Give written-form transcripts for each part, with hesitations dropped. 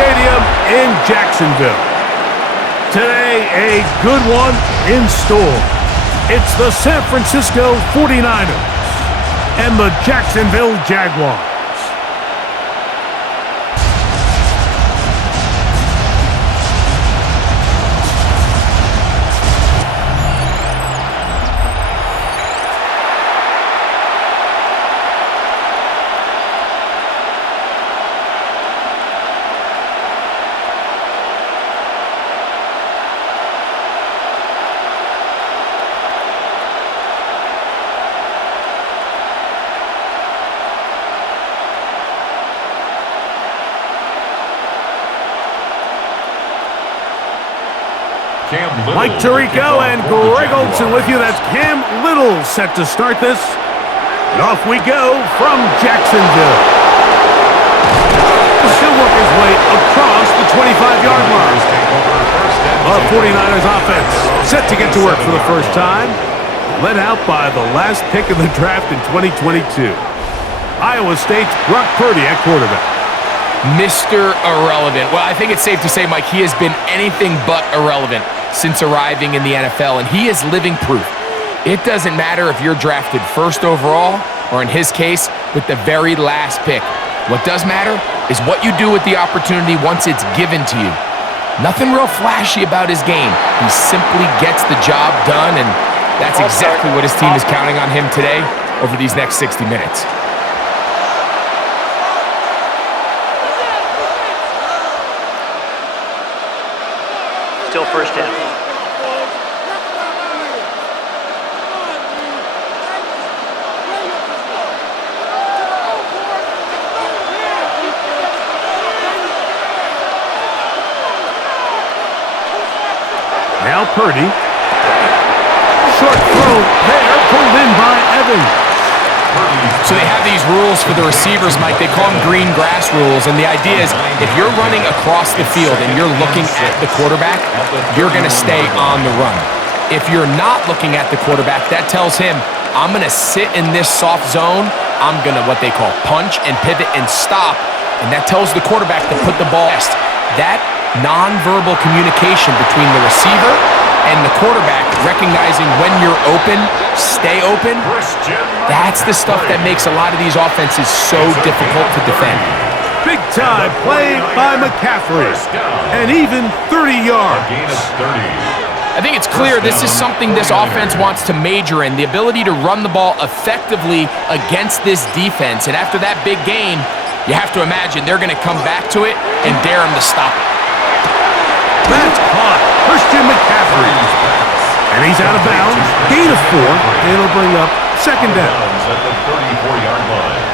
Stadium in Jacksonville. Today, a good one in store. It's the San Francisco 49ers and the Jacksonville Jaguars. Mike Tirico and Greg Olsen with you. That's Cam Little set to start this. And off we go from Jacksonville. He'll work his way across the 25-yard line. Our 49ers offense set to get to work for the first time. Led out by the last pick of the draft in 2022. Iowa State's Brock Purdy at quarterback. Mr. Irrelevant. Well, I think it's safe to say, Mike, he has been anything but irrelevant since arriving in the NFL, and he is living proof. It doesn't matter if you're drafted first overall, or in his case, with the very last pick. What does matter is what you do with the opportunity once it's given to you. Nothing real flashy about his game. He simply gets the job done, and that's exactly what his team is counting on him today over these next 60 minutes. Still first down. Now Purdy. Short throw there, pulled in by Evans. So they have these rules for the receivers, Mike. They call them green grass rules, and the idea is if you're running across the field and you're looking at the quarterback, you're going to stay on the run. If you're not looking at the quarterback, that tells him, I'm going to sit in this soft zone. I'm going to what they call punch and pivot and stop, and that tells the quarterback to put the ball best. That nonverbal communication between the receiver and the quarterback, recognizing when you're open, stay open, that's the stuff that makes a lot of these offenses so difficult to defend. Big time play by McCaffrey, and even 30 yards. I think it's clear this is something this offense wants to major in, the ability to run the ball effectively against this defense. And after that big game, you have to imagine they're going to come back to it and dare him to stop it. That's caught. Christian McCaffrey. And he's out of bounds. Gain of 4. And it'll bring up second down. At the 34-yard line.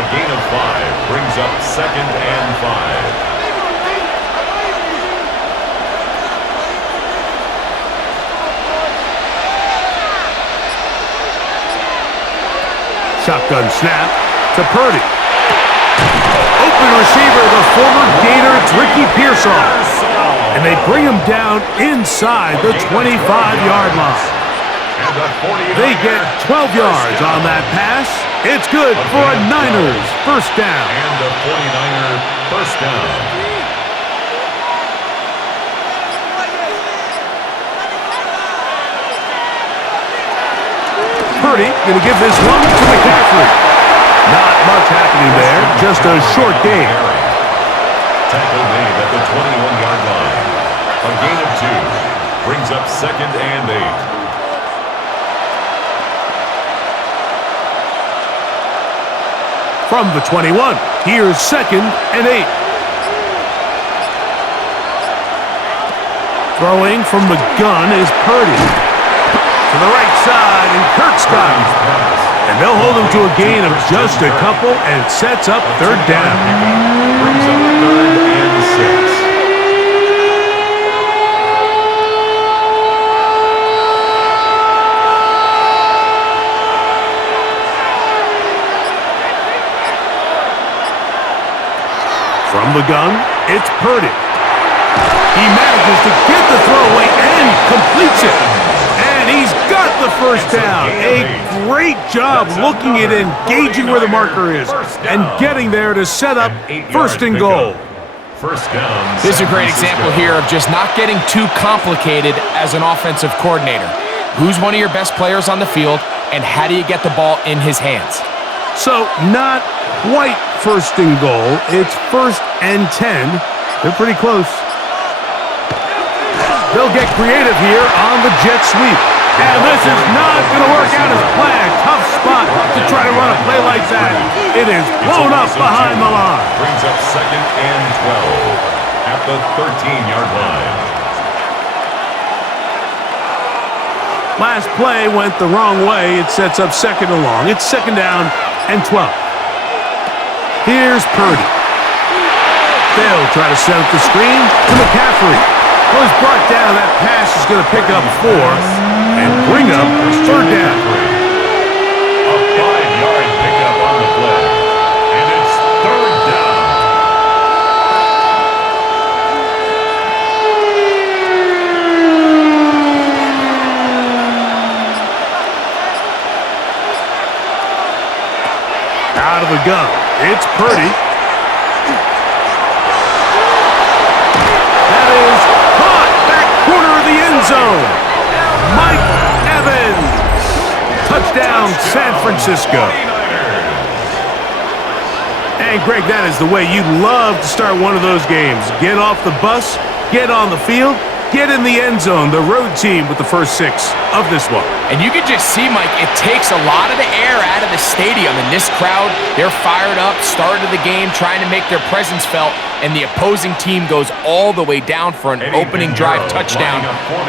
A gain of 5 brings up second and 5. Shotgun snap to Purdy. Open receiver, the former Gator, it's Ricky Pearsall. And they bring him down inside the 25-yard line. They get 12 yards on that pass. It's good for a Niners first down. And a 49er first down. Purdy going to give this one to McCaffrey. Not much happening there, just a short gain. Tackle made at the 21-yard line. A gain of 2 brings up second and 8. From the 21, here's second and 8. Throwing from the gun is Purdy. To the right side, and Kurt's got him. And they'll hold him to a gain of just a couple, and sets up third down. Brings up third and 6. From the gun, it's Purdy. He manages to get the throw away and completes it. And he's got the first down. A great job looking at engaging where the marker is and getting there to set up first and goal. First down. This is a great example here of just not getting too complicated as an offensive coordinator. Who's one of your best players on the field, and how do you get the ball in his hands? So not quite first and goal. It's 1st and 10. They're pretty close. They'll get creative here on the jet sweep. And this is not going to work out as planned. Tough spot to try to run a play like that. It is blown up behind the line. Brings up 2nd and 12 at the 13-yard line. Last play went the wrong way. It sets up 2nd and long. It's 2nd down and 12. Here's Purdy. They'll try to set up the screen to McCaffrey. Was brought down. That pass is going to pick up 4 and bring up 3rd down. A 5-yard pickup on the play. And it's 3rd down. Out of the gun. It's Purdy. That is caught. Back corner of the end zone. Mike Evans. Touchdown, San Francisco. And Greg, that is the way you'd love to start one of those games. Get off the bus, get on the field, get in the end zone. The road team with the first 6 of this one. And you can just see, Mike, it takes a lot of the air out of the stadium. And this crowd, they're fired up, started the game, trying to make their presence felt. And the opposing team goes all the way down for an opening drive touchdown.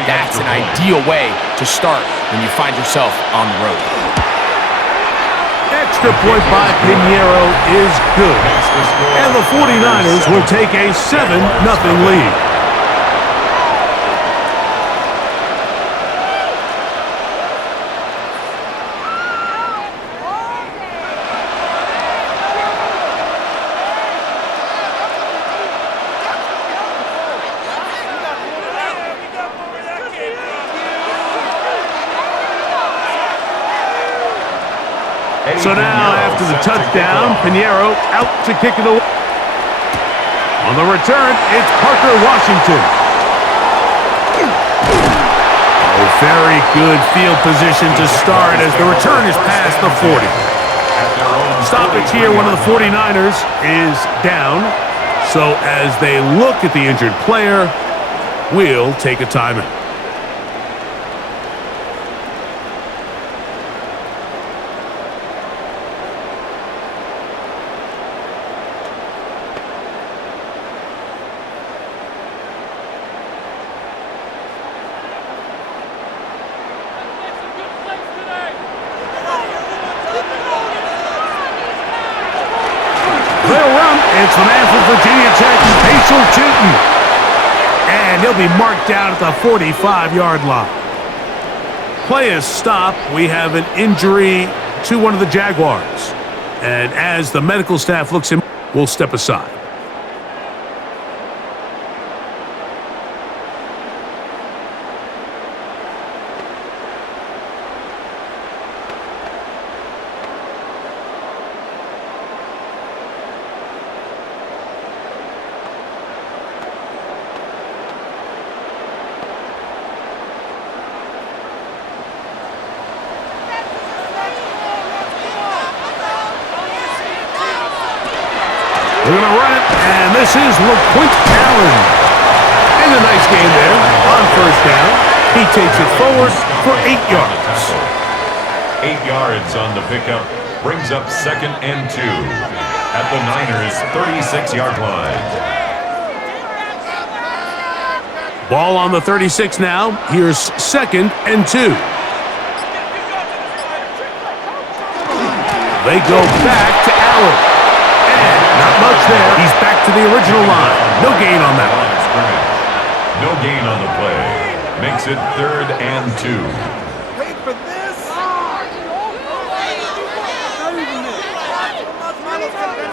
That's an ideal way to start when you find yourself on the road. Extra point by Pinheiro is good. And the 49ers will take a 7-0 lead. So now, after the touchdown, Pinheiro out to kick it away. On the return, it's Parker Washington. Oh, very good field position to start as the return is past the 40. Stoppage here, one of the 49ers is down. So as they look at the injured player, we'll take a timeout. It's the man from Virginia Tech, Paschal Tootin. And he'll be marked down at the 45-yard line. Play is stopped. We have an injury to one of the Jaguars. And as the medical staff looks in, we'll step aside. They're going to run it, and this is LaQuint Allen. And a nice game there on 1st down. He takes it forward for 8 yards. 8 yards on the pickup brings up 2nd and 2 at the Niners' 36-yard line. Ball on the 36 now. Here's 2nd and 2. They go back to Allen. Not much there. He's back to the original line. No gain on that one. No gain on the play. Makes it 3rd and 2. Wait for this.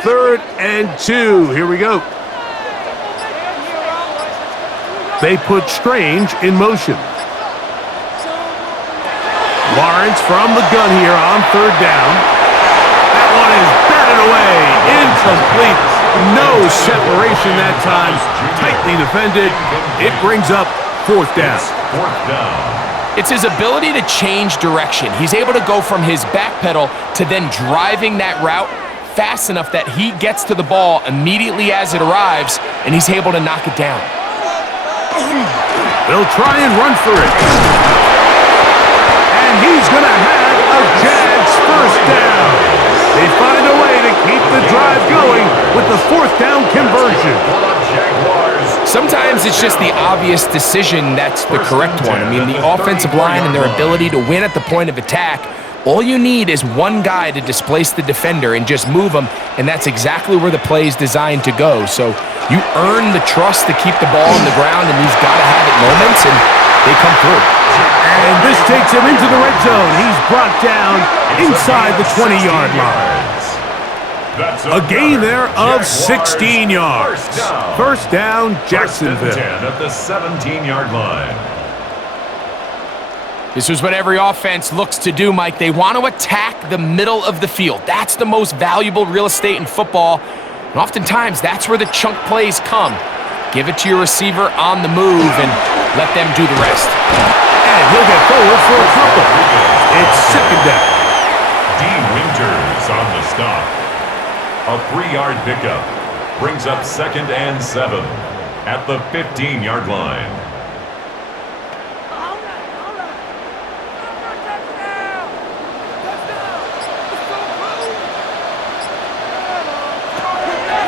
3rd and 2. Here we go. They put Strange in motion. Lawrence from the gun here on 3rd down. That one is batted away. Incomplete. No separation that time. Tightly defended. It brings up fourth down. Fourth down. It's his ability to change direction. He's able to go from his back pedal to then driving that route fast enough that he gets to the ball immediately as it arrives, and he's able to knock it down. They'll try and run for it. And he's going to have a Jags first down. They find a way to keep the drive going with the fourth down conversion. Sometimes it's just the obvious decision that's the correct one. I mean, the offensive line and their ability to win at the point of attack, all you need is one guy to displace the defender and just move them, and that's exactly where the play is designed to go. So you earn the trust to keep the ball on the ground in these gotta-have-it moments, and they come through. And this takes him into the red zone. He's brought down inside the 20-yard line. A gain there of 16 yards. First down, Jacksonville. 10 at the 17-yard line. This is what every offense looks to do, Mike. They want to attack the middle of the field. That's the most valuable real estate in football. And oftentimes, that's where the chunk plays come. Give it to your receiver on the move and let them do the rest. And he'll get forward for a couple. It's second down. D. Winters on the stop. A 3-yard pickup brings up 2nd and 7 at the 15-yard line.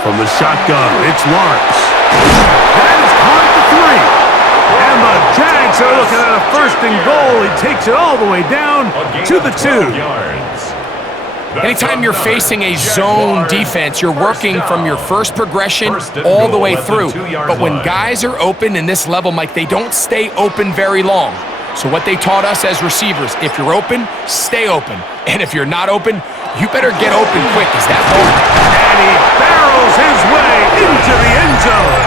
From the shotgun, it's Lawrence. That is caught at the 3. And the Jags are looking at a first and goal. He takes it all the way down to the 2. Anytime you're facing a zone defense, you're working from your first progression all the way through. But when guys are open in this level, Mike, they don't stay open very long. So what they taught us as receivers, if you're open, stay open. And if you're not open, you better get open quick, as that ball. And he barrels his way into the end zone.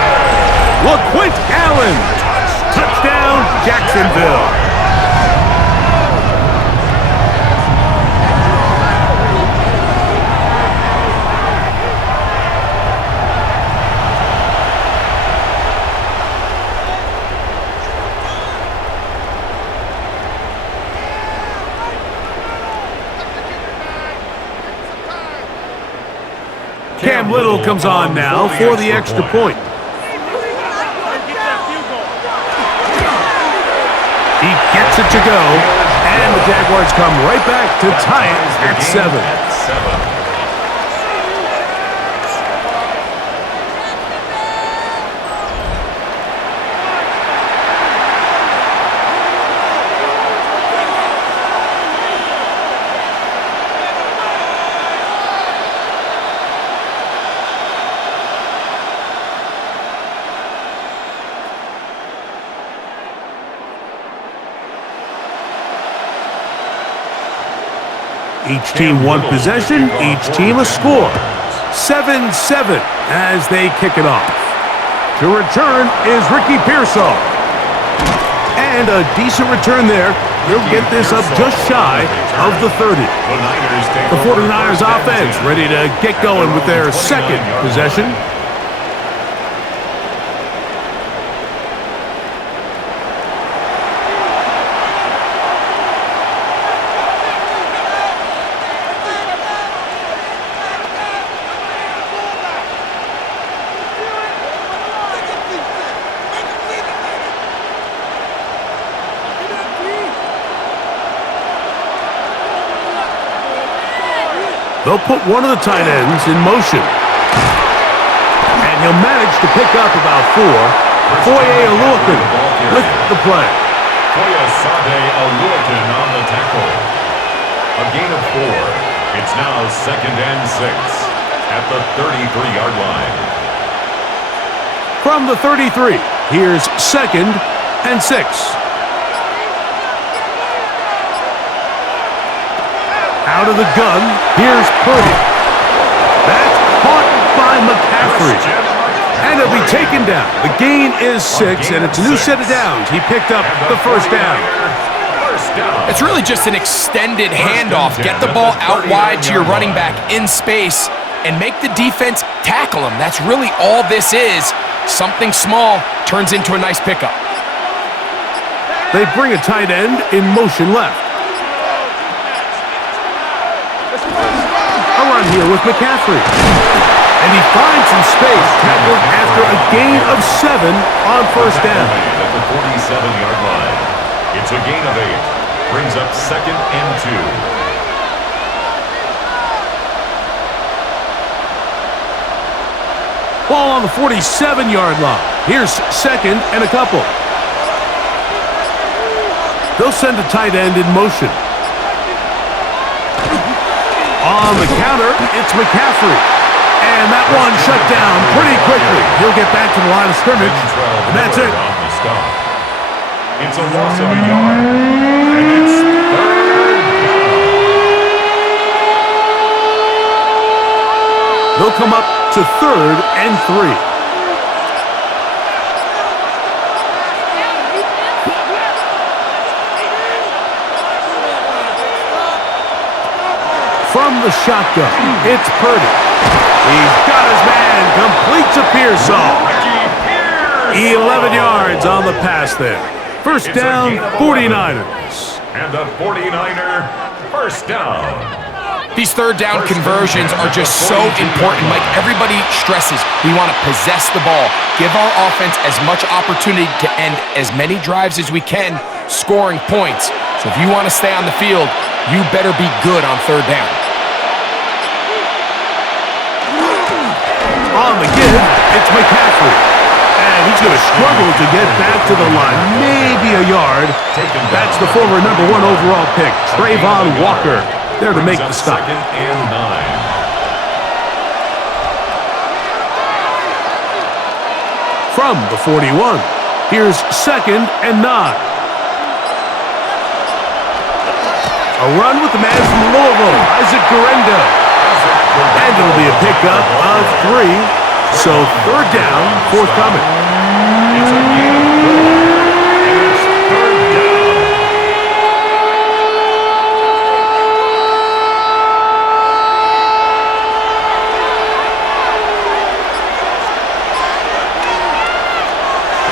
LaQuint Allen. Touchdown, Jacksonville. Cam Little comes on now for the extra point. He gets it to go, and the Jaguars come right back to tie it at 7. Each team one possession, each team a score. 7-7 as they kick it off. To return is Ricky Pearsall. And a decent return there. He'll get this up just shy of the 30. The 49ers offense ready to get going with their second possession. They'll put one of the tight ends in motion. And he'll manage to pick up about 4. Foye Oluokun with the play. Foye Oluokun on the tackle. A gain of 4. It's now 2nd and 6 at the 33-yard line. From the 33, here's 2nd and 6. Out of the gun, here's Purdy. That's caught by McCaffrey. And he'll be taken down. The gain is 6, and it's a new set of downs. He picked up the first down. It's really just an extended handoff. Get the ball out wide to your running back in space. and make the defense tackle him. That's really all this is. Something small turns into a nice pickup. They bring a tight end in motion left. A run here with McCaffrey. And he finds some space, tackled after a gain of 7 on first down. At the 47-yard line. It's a gain of 8. Brings up 2nd and 2. Ball on the 47-yard line. Here's 2nd and a couple. They'll send a tight end in motion. On the counter, it's McCaffrey. And that one shut down pretty quickly. He'll get back to the line of scrimmage, and that's it. It's a loss of a yard, and it's 3rd down. They'll come up to 3rd and 3. From the shotgun, it's Purdy. He's got his man, completes a Pearsall. 11 yards on the pass there. First down, 49ers. And a 49er first down. These third down conversions are just so important. Like everybody stresses, we want to possess the ball, give our offense as much opportunity to end as many drives as we can, scoring points. So if you want to stay on the field, you better be good on third down. On the give, it's McCaffrey. And he's going to struggle to get back to the line. Maybe a yard. That's the former #1 overall pick, Trayvon Walker, there to make the stop. 2nd and 9. From the 41, here's 2nd and 9. A run with the man from Louisville, Isaac Guerendo. And it'll be a pickup of 3. So 3rd down, forthcoming. It's a gain of 4. And it's 3rd down.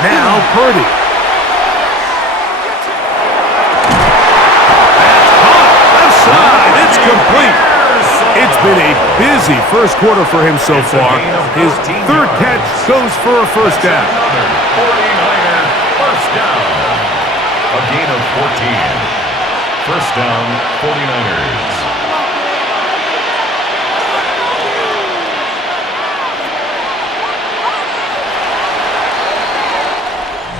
Now Purdy. That's caught. Left side. It's complete. It's been a busy first quarter for him so far. His 3rd catch goes for a first down. Another 49er first down. A gain of 14. First down, 49ers.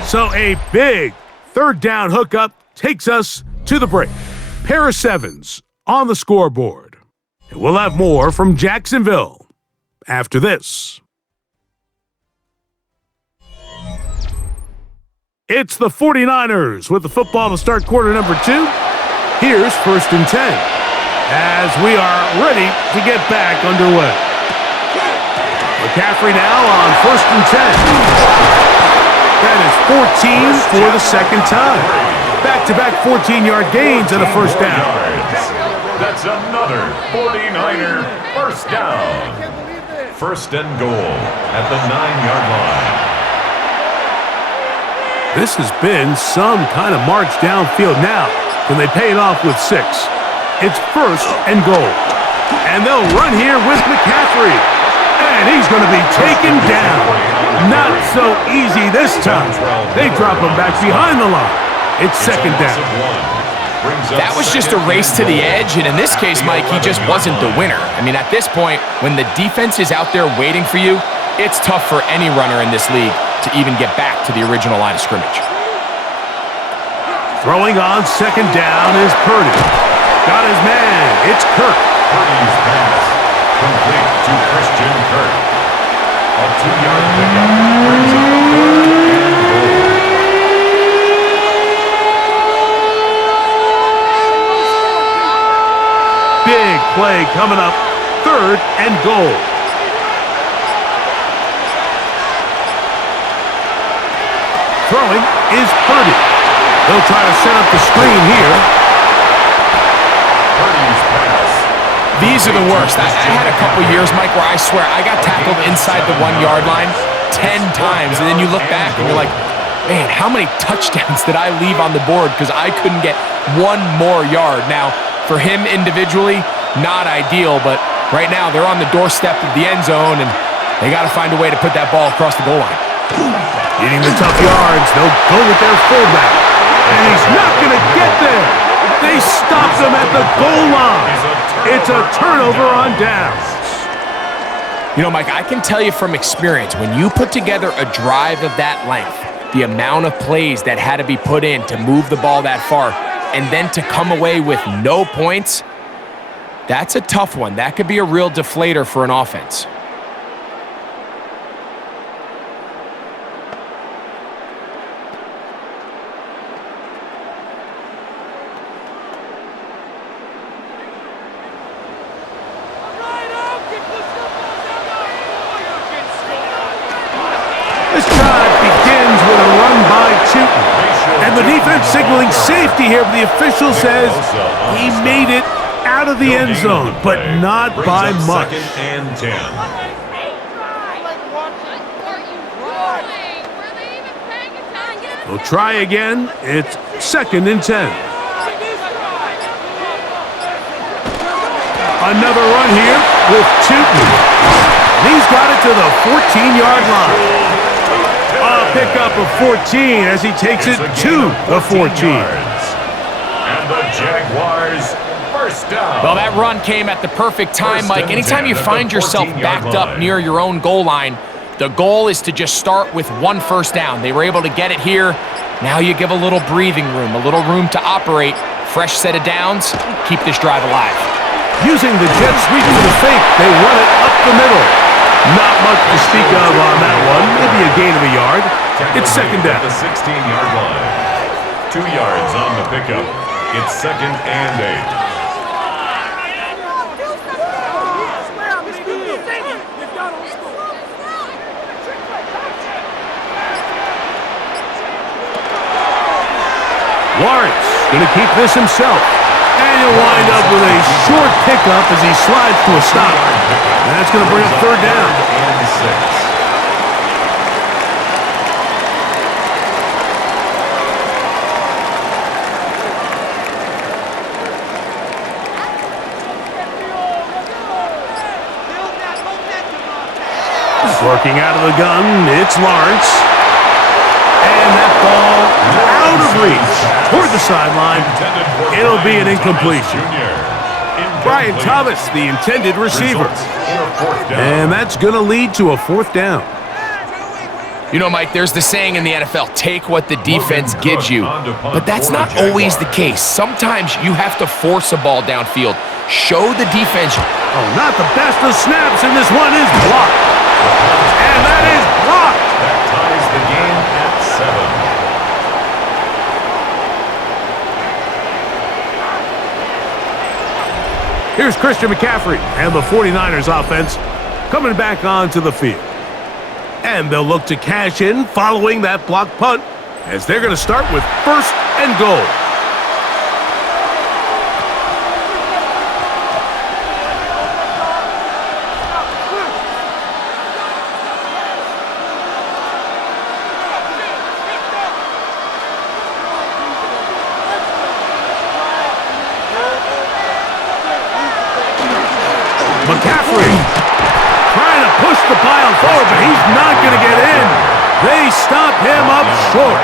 So a big 3rd down hookup takes us to the break. Pair of 7s on the scoreboard. We'll have more from Jacksonville after this. It's the 49ers with the football to start quarter number 2. Here's 1st and 10 as we are ready to get back underway. McCaffrey now on 1st and 10. That is 14 for the 2nd time. Back-to-back 14-yard gains and a first down. That's another 49er first down. 1st and goal at the 9-yard line. This has been some kind of march downfield now. Can they pay it off with 6? It's 1st and goal. And they'll run here with McCaffrey. And he's going to be taken down. Not so easy this time. They drop him back behind the line. It's 2nd down. That was just a race to the edge, and in this case, Mike, he just wasn't the winner. I mean, at this point, when the defense is out there waiting for you, it's tough for any runner in this league to even get back to the original line of scrimmage. Throwing on 2nd down is Purdy. Got his man. It's Kirk. Purdy's pass complete to Christian Kirk. A 2-yard pickup brings up 3rd and goal. Big play coming up. 3rd and goal. Throwing is Purdy. They'll try to set up the screen here. Purdy's pass These are the worst. I had a couple years, Mike, where I swear I got tackled inside the 1 yard line 10 times, and then you look back and you're like, man, how many touchdowns did I leave on the board because I couldn't get one more yard? Now, for him individually, not ideal, but right now they're on the doorstep of the end zone, and they got to find a way to put that ball across the goal line. Getting the tough yards, they'll go with their fullback. And he's not going to get there. They stopped him at the goal line. It's a turnover on downs. You know, Mike, I can tell you from experience, when you put together a drive of that length, the amount of plays that had to be put in to move the ball that far, and then to come away with no points, that's a tough one. That could be a real deflator for an offense. This drive begins with a run by Tootin. And the defense signaling safety here, but the official says he made it out of the end zone, but not by much. Second and 10. We'll try again. It's 2nd and 10. Another run here with Tootin. He's got it to the 14-yard line. A pickup of 14 as he takes it to the 14. And the Jaguars first down. Well, that run came at the perfect time, Mike. Anytime you find yourself backed up near your own goal line, the goal is to just start with 1 first down. They were able to get it here. Now you give a little breathing room, a little room to operate. Fresh set of downs. Keep this drive alive. Using the jet sweep for the fake, they run it up the middle. Not much to speak of on that one. Maybe a gain of a yard. It's 2nd down. At the 16-yard line. 2 yards on the pickup. It's 2nd and 8. Lawrence going to keep this himself. And he'll wind up with a short pickup as he slides to a stop. And that's going to bring up 3rd down. And 6. Working out of the gun, it's Lawrence. And that ball out of reach toward the sideline. It'll be an incompletion. Brian Thomas, the intended receiver. And that's going to lead to a 4th down. You know, Mike, there's the saying in the NFL, take what the defense gives you. But that's not always the case. Sometimes you have to force a ball downfield. Show the defense. Oh, not the best of snaps, and this one is blocked. And that is blocked. That ties the game at 7. Here's Christian McCaffrey and the 49ers offense coming back onto the field. And they'll look to cash in following that blocked punt as they're going to start with 1st and goal. McCaffrey trying to push the pile forward, but he's not going to get in. They stop him up short.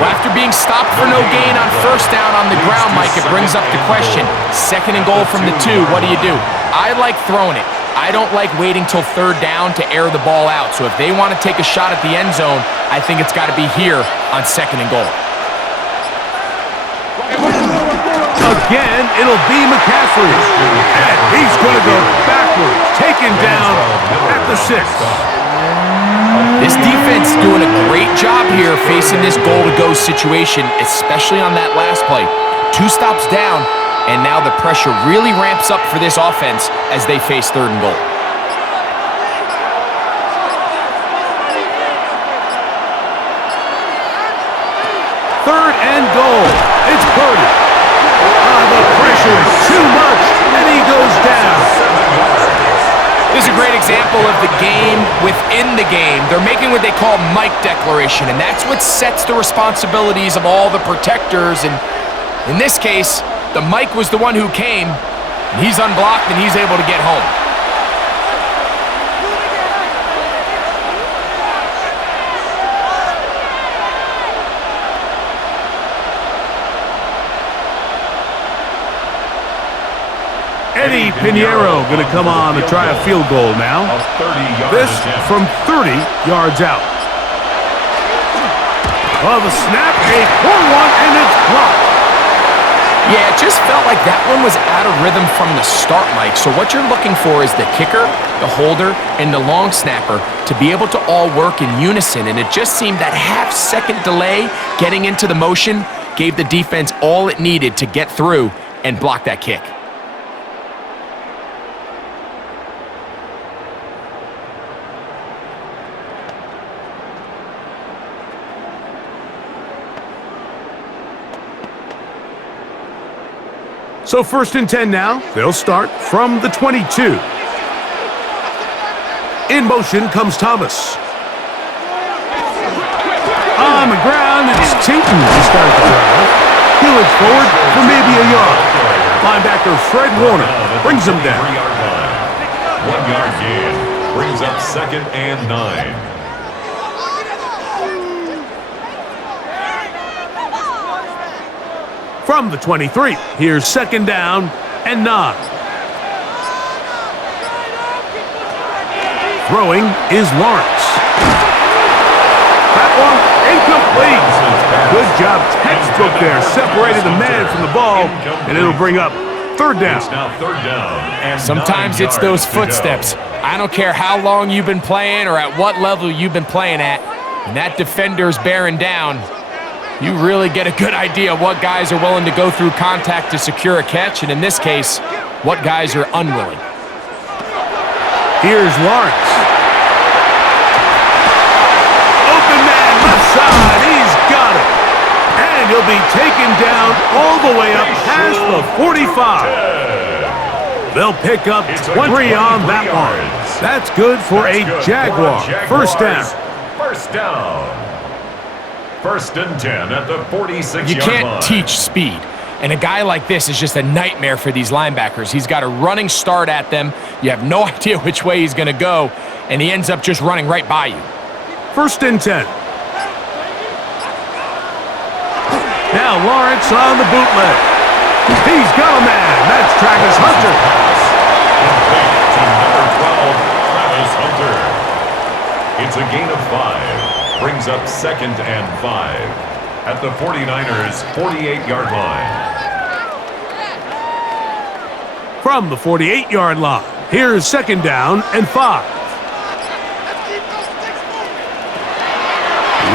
Well, after being stopped for no gain on 1st down on the ground, Mike, it brings up the question. 2nd and goal from the 2, what do you do? I like throwing it. I don't like waiting till 3rd down to air the ball out. So if they want to take a shot at the end zone, I think it's got to be here on 2nd and goal. Again, it'll be McCaffrey. And he's going to go backwards, taken down at the 6. This defense doing a great job here facing this goal-to-go situation, especially on that last play. 2 stops down, and now the pressure really ramps up for this offense as they face 3rd and goal. Third and goal. It's Purdy. The pressure is too much, and he goes of the game within the game. They're making what they call Mike declaration, and that's what sets the responsibilities of all the protectors. And in this case, the Mike was the one who came, and he's unblocked, and he's able to get home. Eddie Pinheiro going to come on to try a field goal now. This from 30 yards out. Oh, the snap, a poor one, and it's blocked. Yeah, it just felt like that one was out of rhythm from the start, Mike. So what you're looking for is the kicker, the holder, and the long snapper to be able to all work in unison. And it just seemed that half-second delay getting into the motion gave the defense all it needed to get through and block that kick. So 1st and 10 now. They'll start from the 22. In motion comes Thomas. On the ground, it's Tinton to start the drive. He looks forward for maybe a yard. Linebacker Fred Warner brings him down. 1 yard gain brings up 2nd and 9. From the 23, here's 2nd down and 9. Throwing is Lawrence. That one incomplete. Good job, textbook there. Separated the man from the ball, and it'll bring up 3rd down. It's now 3rd down. And sometimes it's those footsteps. I don't care how long you've been playing or at what level you've been playing at. When that defender's bearing down, you really get a good idea of what guys are willing to go through contact to secure a catch, and in this case, what guys are unwilling. Here's Lawrence. Open man, left side, he's got it. And he'll be taken down all the way up past the 45. They'll pick up 23 on that one. That's good for a Jaguar. 1st down. 1st down. 1st and 10 at the 46-yard line. You can't teach speed, and a guy like this is just a nightmare for these linebackers. He's got a running start at them. You have no idea which way he's going to go, and he ends up just running right by you. 1st and 10. Now Lawrence on the bootleg. He's got a man. That's Travis Hunter. To number 12, Travis Hunter. It's a gain of 5. Brings up 2nd and 5 at the 49ers' 48-yard line. From the 48-yard line, here's 2nd down and 5.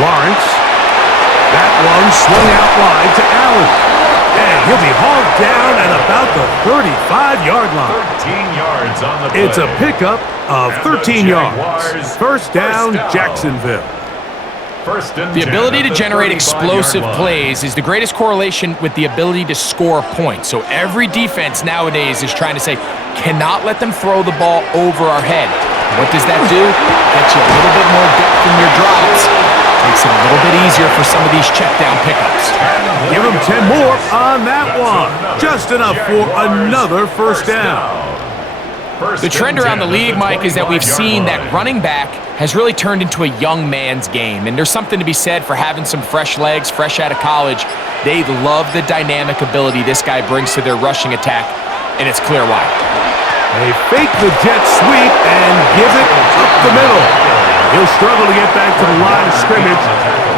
Lawrence. That one swung out wide to Allen. And he'll be hauled down at about the 35-yard line. 13 yards on the play. It's a pickup of 13 yards. 1st down, Jacksonville. The ability to generate explosive plays is the greatest correlation with the ability to score points. So every defense nowadays is trying to say, cannot let them throw the ball over our head. What does that do? Gets you a little bit more depth in your drops. Makes it a little bit easier for some of these check down pickups. Give them 10 more on that one. Just enough for another 1st down. The trend around the league, Mike, is that we've seen that running back has really turned into a young man's game. And there's something to be said for having some fresh legs, fresh out of college. They love the dynamic ability this guy brings to their rushing attack, and it's clear why. They fake the jet sweep and give it up the middle. He'll struggle to get back to the line of scrimmage.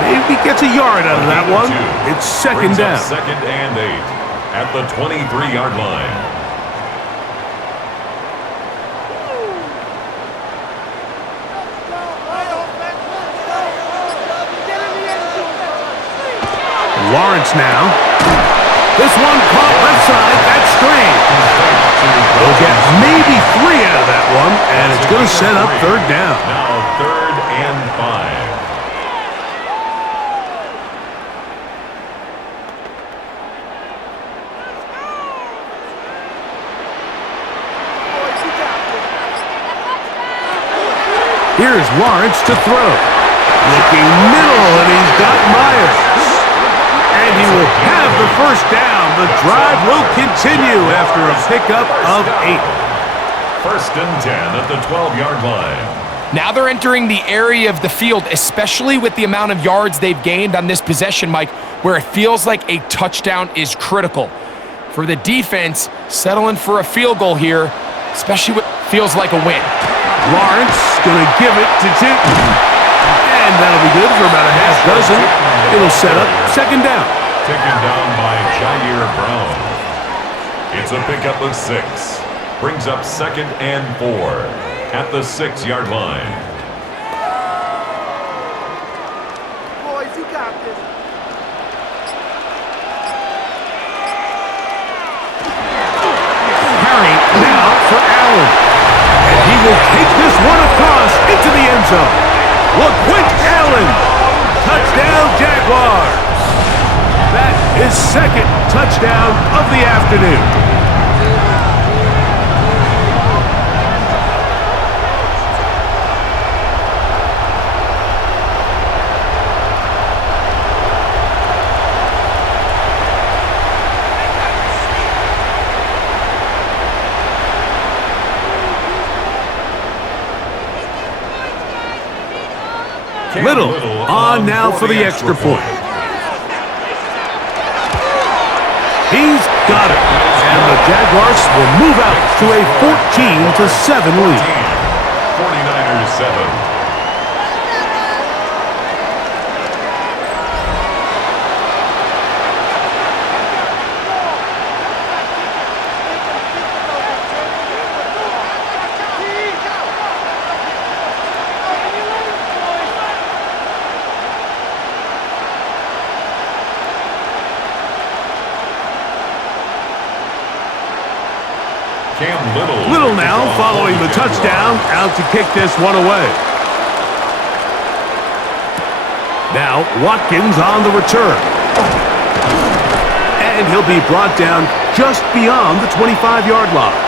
Maybe gets a yard out of that one. It's 2nd down. 2nd and 8 at the 23-yard line. Lawrence now. This one caught left side. That's screen. They'll get maybe 3 out of that one, and it's going to set up 3rd down. Now 3rd and 5. Here's Lawrence to throw. Looking middle, and he's got Myers. And he will have the first down. The drive will continue after a pickup of 8. 1st and 10 at the 12-yard line. Now they're entering the area of the field, especially with the amount of yards they've gained on this possession, Mike, where it feels like a touchdown is critical. For the defense, settling for a field goal here, especially what feels like a win. Lawrence going to give it to Tinton. And that'll be good for about a half dozen. It'll set up 2nd down. Taken down by Jair Brown. It's a pickup of 6. Brings up 2nd and 4 at the 6-yard line. Boys, you got this. Harry now for Allen. And he will take this one across into the end zone. Look, quick, Allen. Touchdown, Jaguars. That is 2nd touchdown of the afternoon. Little on now for the extra point. He's got it. And the Jaguars will move out to a 14-7 lead. 49ers 7. Little now following the touchdown, out to kick this one away. Now Watkins on the return. And he'll be brought down just beyond the 25-yard line.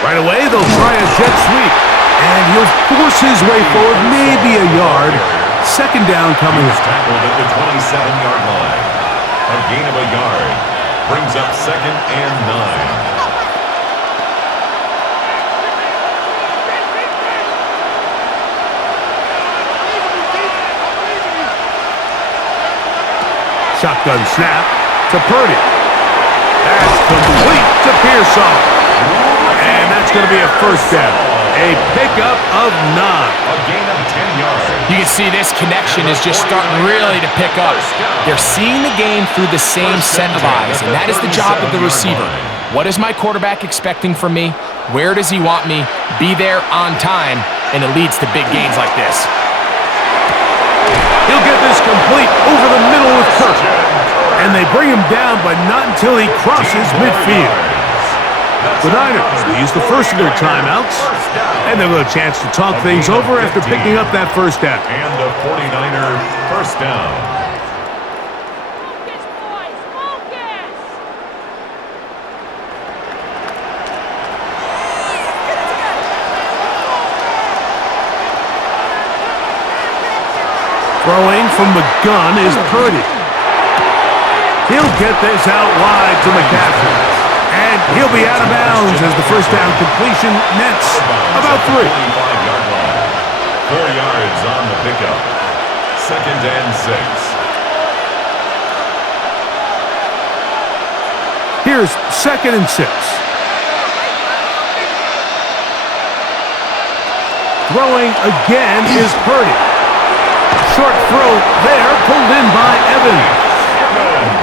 Right away, they'll try a jet sweep. And he'll force his way forward, maybe a yard. 2nd down coming. He's tackled at the 27-yard line. A gain of a yard. Brings up 2nd and 9. Shotgun snap to Purdy. That's complete to Pearson. And that's going to be a 1st down. A pickup of 9. A gain of 10 yards. You can see this connection is just starting really to pick up. They're seeing the game through the same set of eyes, and that is the job of the receiver. What is my quarterback expecting from me? Where does he want me? Be there on time, and it leads to big gains like this. He'll get this complete over the middle with Kirk. And they bring him down, but not until he crosses midfield. The Niners will use the first of their timeouts, and they'll have a chance to talk things over after picking up that 1st down. And the 49er 1st down. Focus, boys, focus! Throwing from the gun is Purdy. He'll get this out wide to McCaffrey. And he'll be out of bounds as the 1st down completion nets about 3. 25-yard line. 4 yards on the pickup. 2nd and 6. Here's 2nd and 6. Throwing again is Purdy. Short throw there, pulled in by Evans.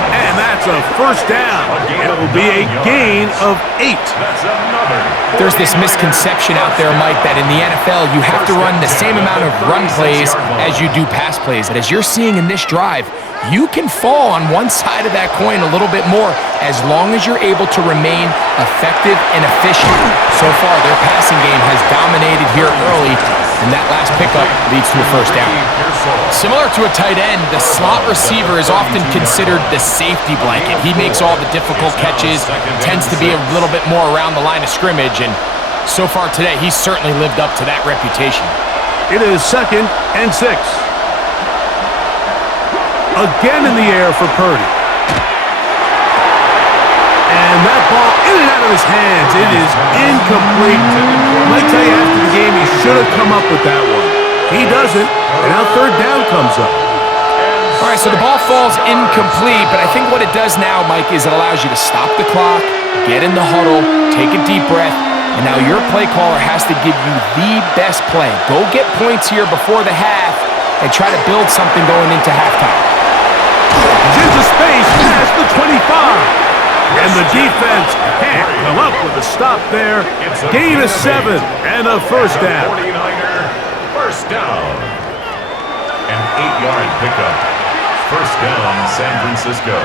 And that's a 1st down. It will be a gain of 8. That's another There's this misconception out there, Mike, that in the NFL, you have to run the same amount of run plays as you do pass plays. And as you're seeing in this drive, you can fall on one side of that coin a little bit more as long as you're able to remain effective and efficient. So far, their passing game has dominated here early, and that last pickup leads to a first down. Similar to a tight end, the slot receiver is often considered the safety blanket. He makes all the difficult catches, tends to be a little bit more around the line of scrimmage, and so far today, he's certainly lived up to that reputation. It is 2nd and 6. Again in the air for Purdy. And that ball in and out of his hands. It is incomplete. I might tell you after the game he should have come up with that one. He doesn't, and now third down comes up. All right, so the ball falls incomplete, but I think what it does now, Mike, is it allows you to stop the clock, get in the huddle, take a deep breath, and now your play caller has to give you the best play. Go get points here before the half and try to build something going into halftime. He's into space past the 25. And the defense can't come up with a stop there. Gain of 7 and a first down. 49er, first down. An 8-yard pickup. First down, San Francisco.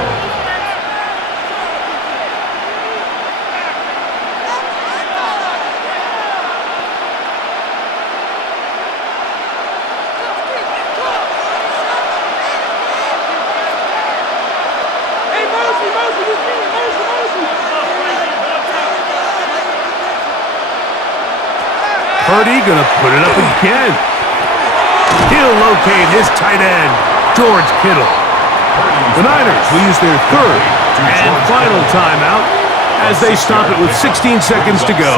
Purdy gonna put it up again. He'll locate his tight end, George Kittle. The Niners will use their third and final timeout as they stop it with 16 seconds to go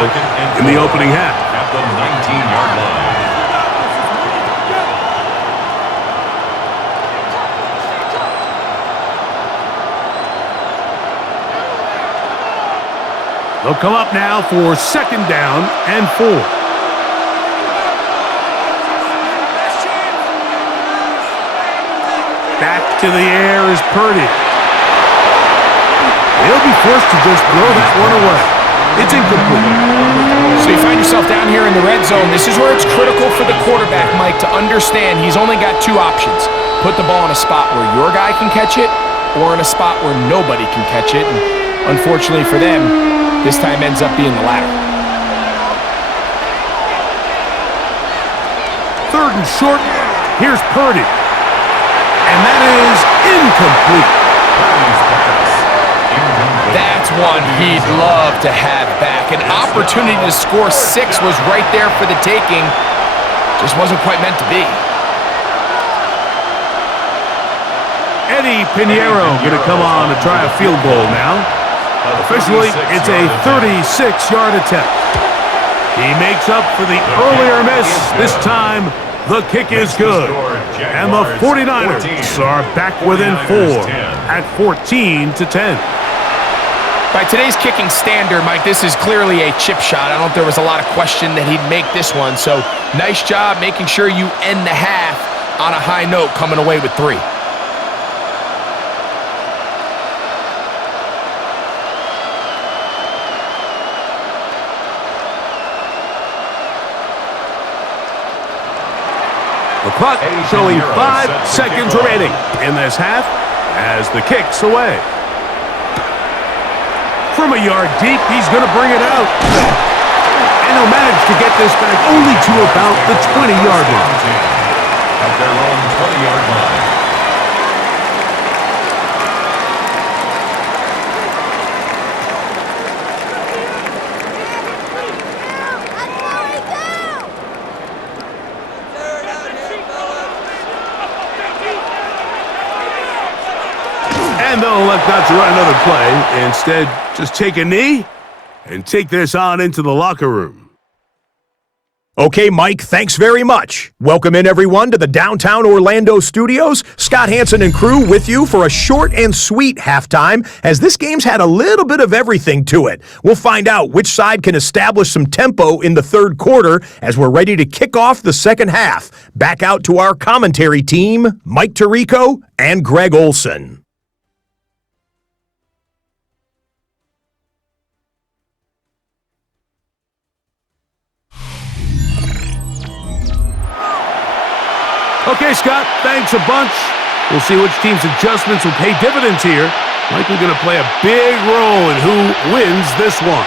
in the opening half. At the 19-yard line. They'll come up now for 2nd down and 4. Back to the air is Purdy. He'll be forced to just throw that one away. It's incomplete. So you find yourself down here in the red zone. This is where it's critical for the quarterback, Mike, to understand he's only got 2 options. Put the ball in a spot where your guy can catch it or in a spot where nobody can catch it. And unfortunately for them, this time ends up being the latter. 3rd and short. Here's Purdy. And that is incomplete. That's one he'd love to have back. An opportunity to score 6 was right there for the taking. Just wasn't quite meant to be. Eddie Pinheiro going to come on to try a field goal now. Officially, it's a 36-yard attempt. He makes up for the earlier miss. This time, the kick is good. And the 49ers are back within 4 at 14-10. By today's kicking standard, Mike, this is clearly a chip shot. I don't think there was a lot of question that he'd make this one. So nice job making sure you end the half on a high note, coming away with 3. The clock showing 5 seconds remaining in this half as the kick's away. From a yard deep, he's going to bring it out. And he'll manage to get this back only to about the 20-yard line. At their own 20-yard line. And they'll elect not to run another play. Instead, just take a knee and take this on into the locker room. Okay, Mike, thanks very much. Welcome in, everyone, to the downtown Orlando studios. Scott Hansen and crew with you for a short and sweet halftime, as this game's had a little bit of everything to it. We'll find out which side can establish some tempo in the third quarter as we're ready to kick off the second half. Back out to our commentary team, Mike Tirico and Greg Olson. Okay, Scott, thanks a bunch. We'll see which team's adjustments will pay dividends here. Likely going to play a big role in who wins this one.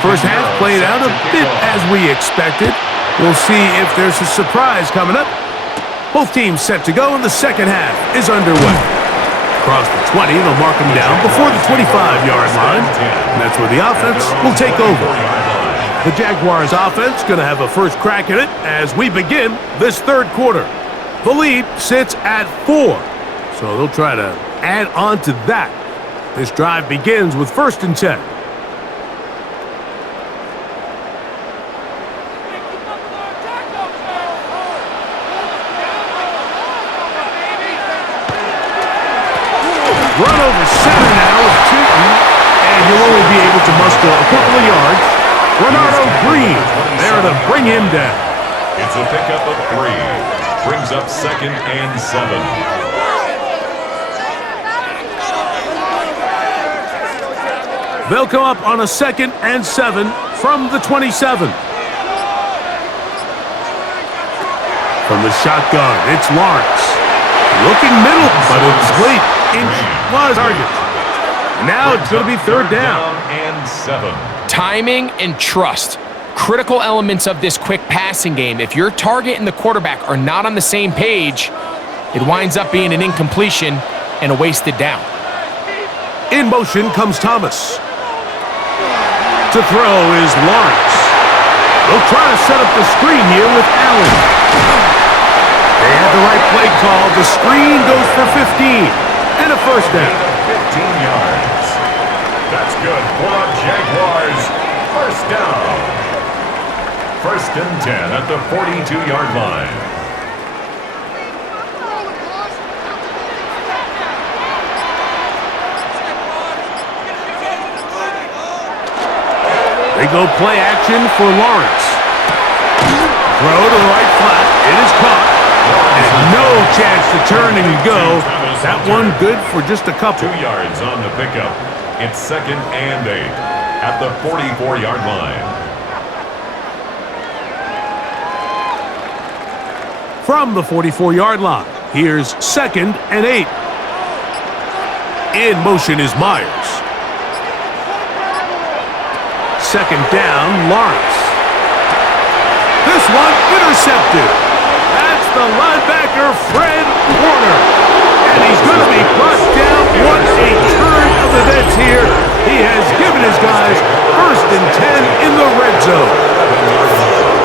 First half played out a bit as we expected. We'll see if there's a surprise coming up. Both teams set to go, and the second half is underway. Across the 20, they'll mark them down before the 25-yard line. And that's where the offense will take over. The Jaguars offense going to have a first crack at it as we begin this third quarter. The lead sits at 4, so they'll try to add on to that. This drive begins with 1st and 10. Run over center now with Tootin, and he'll only be able to muster a couple of yards. Renardo Green there to bring him down. It's a pickup of 3. Brings up 2nd and 7. They'll come up on a 2nd and 7 from the 27. From the shotgun, it's Lawrence. Looking middle, but it's late. Was target. Now it's going to be 3rd down. And 7. Timing and trust. Critical elements of this quick passing game. If your target and the quarterback are not on the same page, it winds up being an incompletion and a wasted down. In motion comes Thomas. To throw is Lawrence. They'll try to set up the screen here with Allen. They have the right play call. The screen goes for 15. And a 1st down. 15 yards. That's good for the Jaguars. 1st down. 1st and 10 at the 42-yard line. They go play action for Lawrence. Throw to the right flat. It is caught. And no chance to turn and go. That one good for just a couple. 2 yards on the pickup. It's 2nd and 8 at the 44-yard line. From the 44-yard line, here's 2nd and 8. In motion is Myers. 2nd down, Lawrence. This one intercepted. That's the linebacker, Fred Warner. And he's going to be brought down. What a turn of events here. He has given his guys 1st and 10 in the red zone.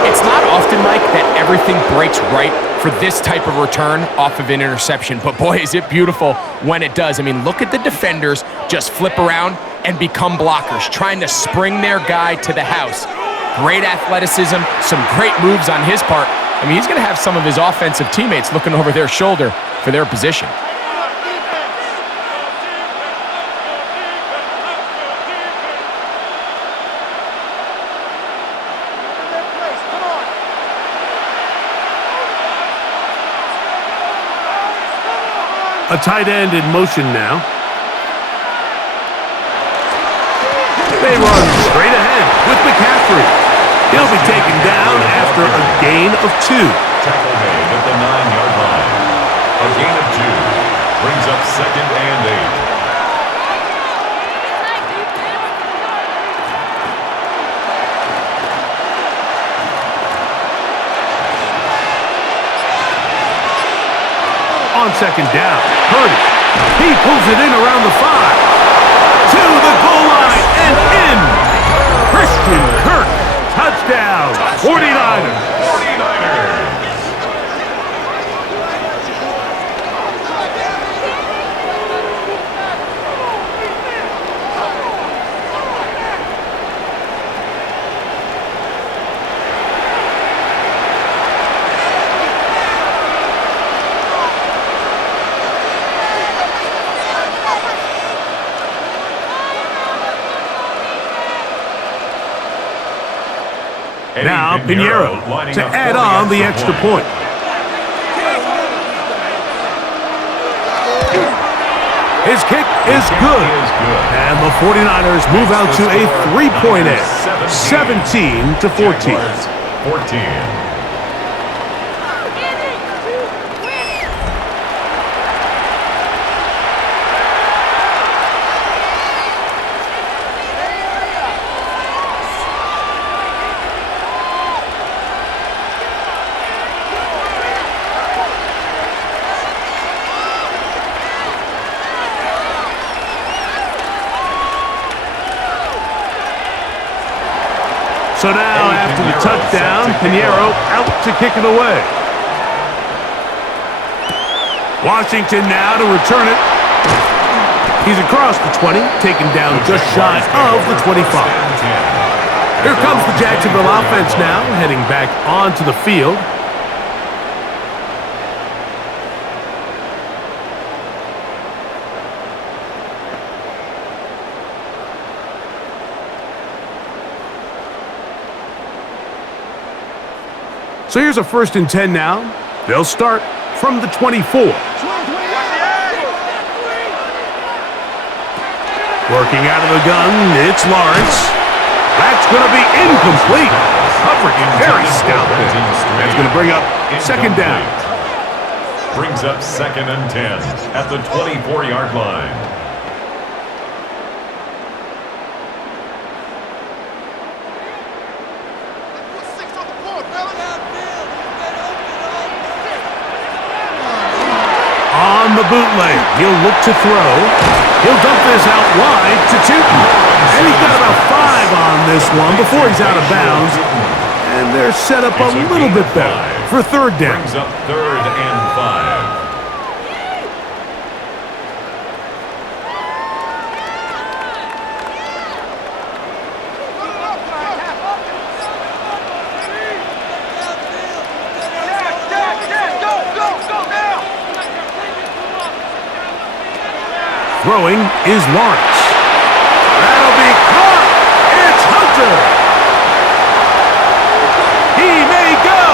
It's not often, Mike, that everything breaks right for this type of return off of an interception. But boy, is it beautiful when it does. I mean, look at the defenders just flip around and become blockers, trying to spring their guy to the house. Great athleticism, some great moves on his part. I mean, he's going to have some of his offensive teammates looking over their shoulder for their position. A tight end in motion now. They run straight ahead with McCaffrey. He'll be taken down after a gain of 2. Tackle made at the 9-yard line. A gain of 2 brings up 2nd and 8. On 2nd down, Purdy. He pulls it in around the 5. To the goal line and in. Christian Kirk. Touchdown. 49ers. Now Pinheiro to add on the extra point. His kick is good. And the 49ers move out to a 3-point edge, 17-14. 14. So now, after the touchdown, Pinheiro out to kick it away. Washington now to return it. He's across the 20, taken down just shy of the 25. Here comes the Jacksonville offense now, heading back onto the field. So here's a 1st and 10 now. They'll start from the 24. Working out of the gun, it's Lawrence. That's going to be incomplete. Coverage very stout there. That's going to bring up 2nd down. Brings up 2nd and 10 at the 24-yard line. On the bootleg, he'll look to throw. He'll dump this out wide to Tootin. And he's got about 5 on this one before he's out of bounds. And they're set up a little bit better for 3rd down. Brings up 3rd and 5. Throwing is Lawrence. That'll be caught. It's Hunter. He may go.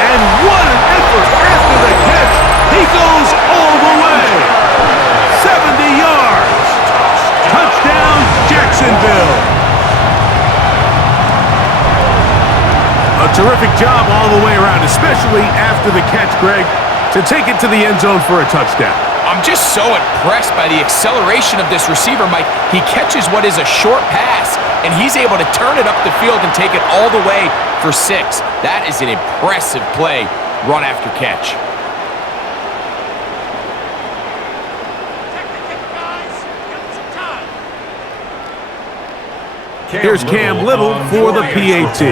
And what an effort after the catch. He goes all the way. 70 yards. Touchdown, Jacksonville. A terrific job all the way around, especially after the catch, Greg, to take it to the end zone for a touchdown. I'm just so impressed by the acceleration of this receiver, Mike. He catches what is a short pass, and he's able to turn it up the field and take it all the way for 6. That is an impressive play, run after catch. Here's Cam Little for the PAT.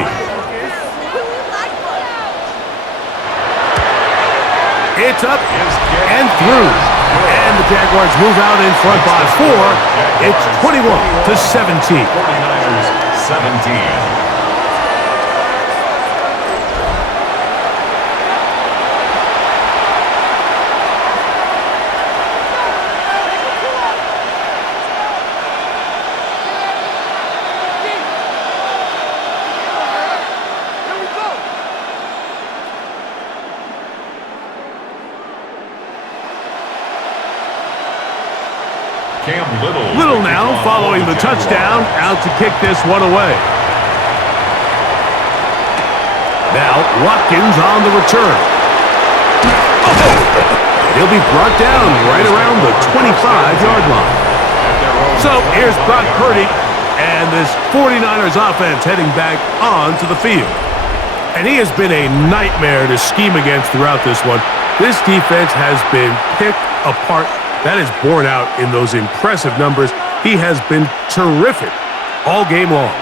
It's up and through. And the Jaguars move out in front by 4. It's 21-17. 49ers 17. Little now, following the touchdown, out to kick this one away. Now, Watkins on the return. He'll be brought down right around the 25-yard line. So, here's Brock Purdy, and this 49ers offense heading back onto the field. And he has been a nightmare to scheme against throughout this one. This defense has been picked apart. That is borne out in those impressive numbers. He has been terrific all game long.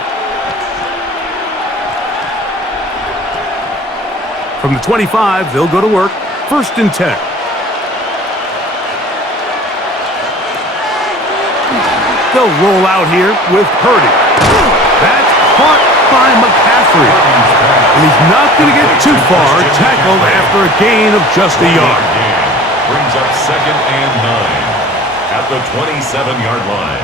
From the 25, they'll go to work. 1st and 10. They'll roll out here with Purdy. That's caught by McCaffrey. And he's not going to get too far, tackled after a gain of just a yard. Brings up 2nd and 9 at the 27-yard line.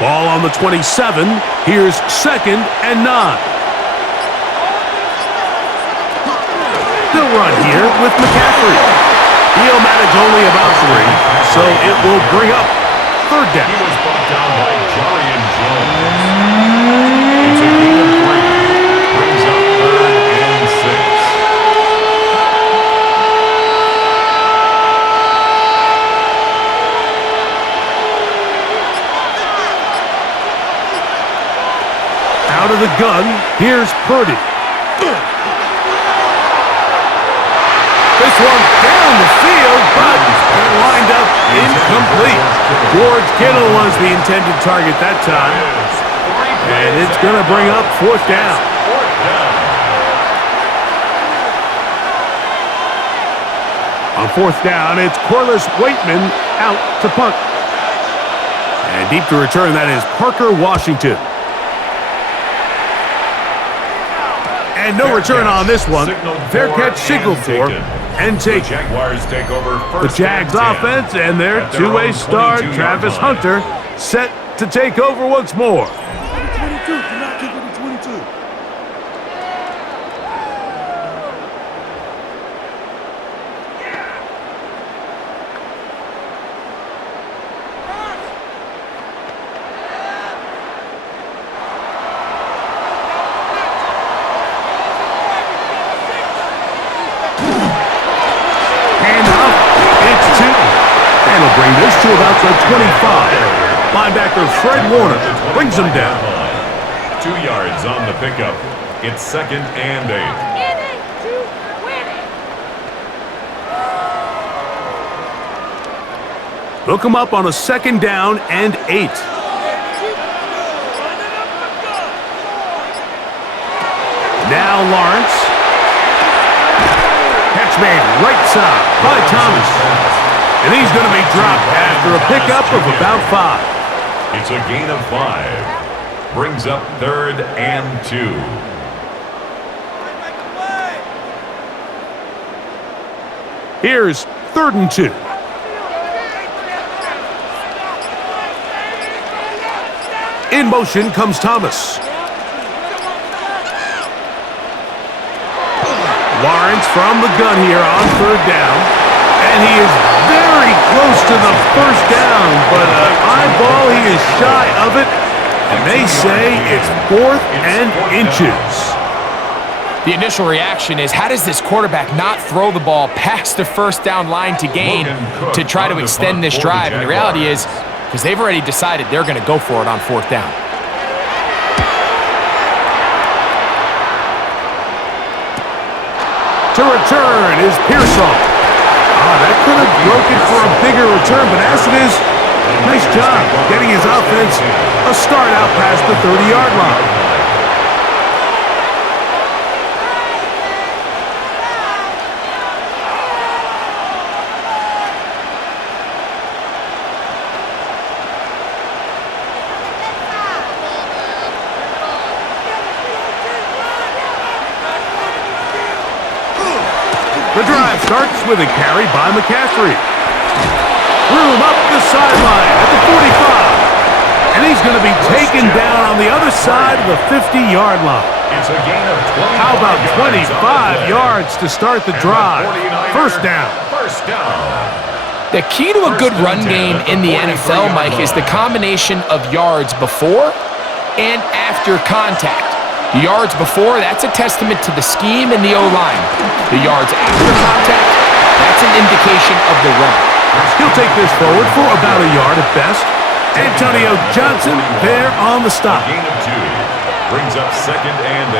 Ball on the 27. Here's 2nd and 9. They'll run here with McCaffrey. He'll manage only about 3, so it will bring up 3rd down. He was brought down by Jarian Jones. It's a gain of 3. Brings up 3rd and 6. Out of the gun, here's Purdy. This one down the field, but lined up incomplete. George Kittle was the intended target that time. And it's going to bring up 4th down. On 4th down, it's Corliss Waitman out to punt. And deep to return, that is Parker Washington. And no return on this one. Fair catch signaled for and taken. The Jaguars take over The first Jags and 10 offense and their at their two-way own star, 22-yard Travis line. Hunter, set to take over once more. 22, do not kick it to 22. Hand off, it's 2. And he'll bring this to about the 25. Linebacker Fred Warner brings him down. 2 yards on the pickup. It's 2nd and 8. In it to win it. Look him up on a 2nd down and 8. Now Lawrence. Catch made right side by Thomas. And he's going to be dropped after a pickup of about 5. It's a gain of 5. Brings up 3rd and 2. Here's 3rd and 2. In motion comes Thomas. Lawrence from the gun here on 3rd down. And he is very close to the 1st down, but an eyeball, he is shy of it. And they say it's 4th and inches. The initial reaction is, how does this quarterback not throw the ball past the 1st down line to gain to try to extend this drive? And the reality is, because they've already decided they're going to go for it on 4th down. To return is Pearsall. That could have broken for a bigger return, but as it is, nice job getting his offense a start out past the 30-yard line. The drive starts with a carry by McCaffrey. Room up the sideline at the 45. And he's going to be taken down on the other side of the 50-yard line. It's a gain of 25. How about 25 yards to start the drive? 1st down. 1st down. The key to a good run game in the NFL, Mike, is the combination of yards before and after contact. The yards before, that's a testament to the scheme and the O-line. The yards after contact, that's an indication of the run. He'll take this forward for about a yard at best. Antonio Johnson there on the stop. Gain of 2. Brings up 2nd and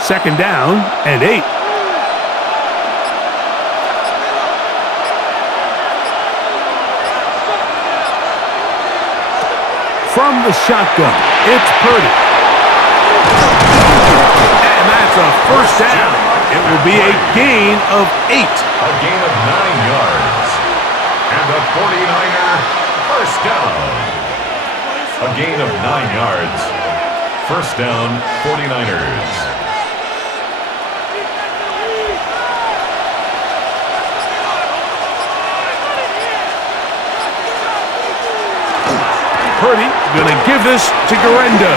8. 2nd down and 8. From the shotgun, it's Purdy. And that's a 1st down. It will be a gain of 8. A gain of 9 yards. And the 49er 1st down. A gain of 9 yards. 1st down, 49ers. Purdy going to give this to Garendo.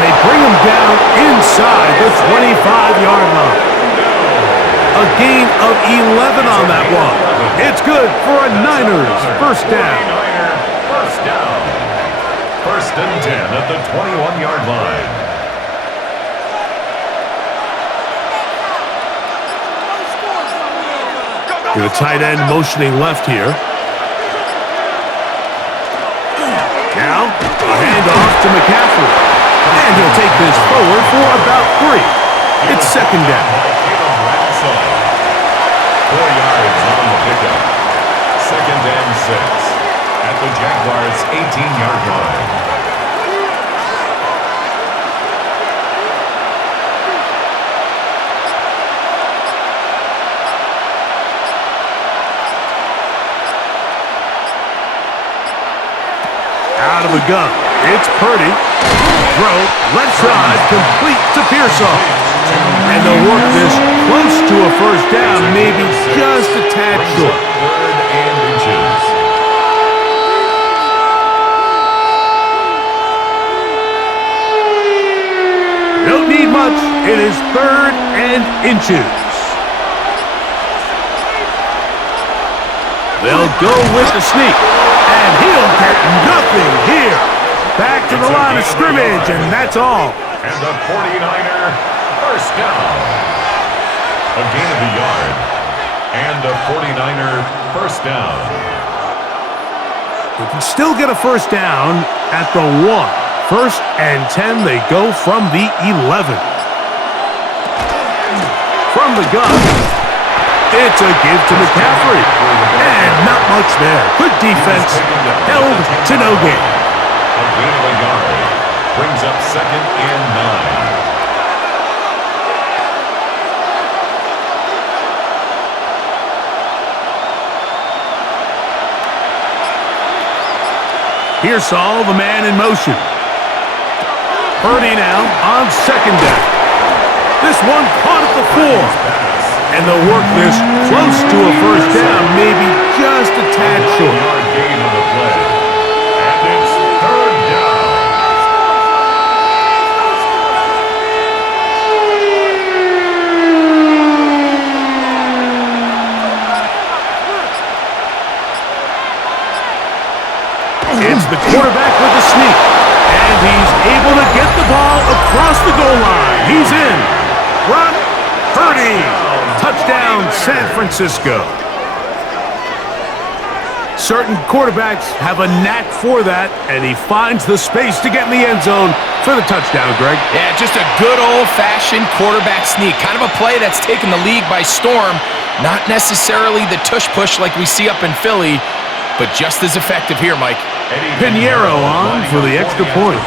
they bring him down inside the 25-yard line. A gain of 11 on that one. It's good for a Niners first down. First down. First and 10 at the 21-yard line. The tight end motioning left here. Now, a handoff to McCaffrey. And he'll take this forward for about 3. It's second down. 4 yards on the pickup. Second and 6 at the Jaguars' 18-yard line. Out of the gun. It's Purdy. Throw, left side, complete to Pearson. And they'll work this close to a first down, maybe just a tad short. Third and inches. Don't need much. It is third and inches. They'll go with the sneak. And he'll get nothing here. Back to the line of scrimmage, and that's all. And the 49er first down. A gain of a yard. And a 49er first down. They can still get a first down at the 1. First and 10, they go from the 11. From the gun, it's a give to McCaffrey. And not much there. Good defense. Held to no gain. A gain of a yard. Brings up second and 9. Pearsall, the man in motion. Purdy now on second down. This one caught at the 4. And they'll work this close to a first down, maybe just a tad short. Yard gain on the play. And it's third down. It's the quarterback with the sneak. And he's able to get the ball across the goal line. He's in. Run, Purdy. Touchdown, San Francisco. Certain quarterbacks have a knack for that, and he finds the space to get in the end zone for the touchdown, Greg. Yeah, just a good old-fashioned quarterback sneak. Kind of a play that's taken the league by storm. Not necessarily the tush-push like we see up in Philly, but just as effective here, Mike. Pinheiro on for the extra point.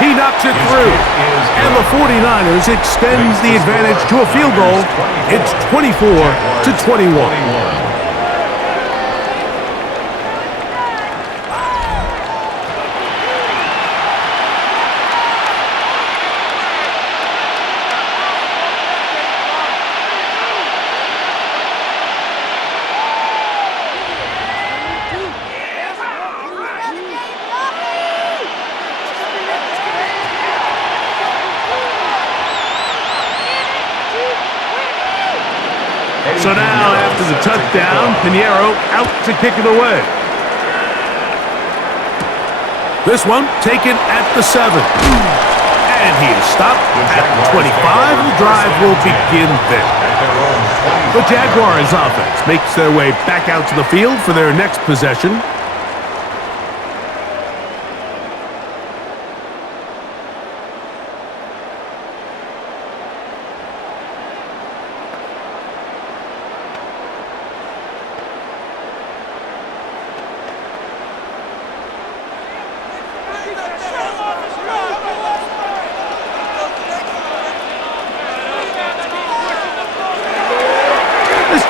He knocks it through, and the 49ers extends the advantage to a field goal. It's 24-21. So now, after the touchdown, Pinheiro out to kick it away. This one taken at the 7. And he is stopped at the 25. The drive will begin there. The Jaguars offense makes their way back out to the field for their next possession.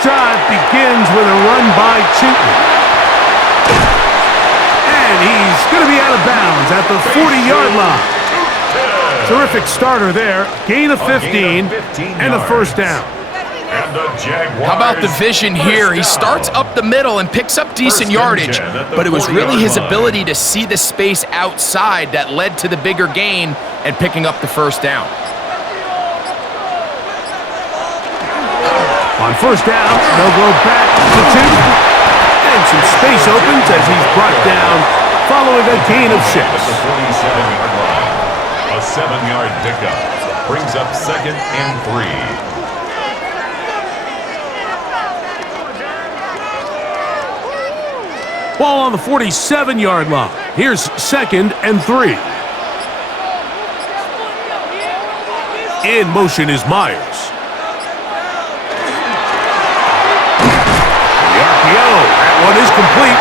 Drive begins with a run by Chooton. And he's going to be out of bounds at the 40-yard line. Terrific starter there. Gain of 15 and a first down. And the Jaguars. How about the vision here? He starts up the middle and picks up decent yardage, but it was really his ability to see the space outside that led to the bigger gain and picking up the first down. On first down, they'll go back to 2. And some space opens as he's brought down following a gain of 6. At the 47-yard line. A 7-yard pickup brings up 2nd and 3. Ball on the 47-yard line. Here's 2nd and 3. In motion is Myers. The RPO. That one is complete.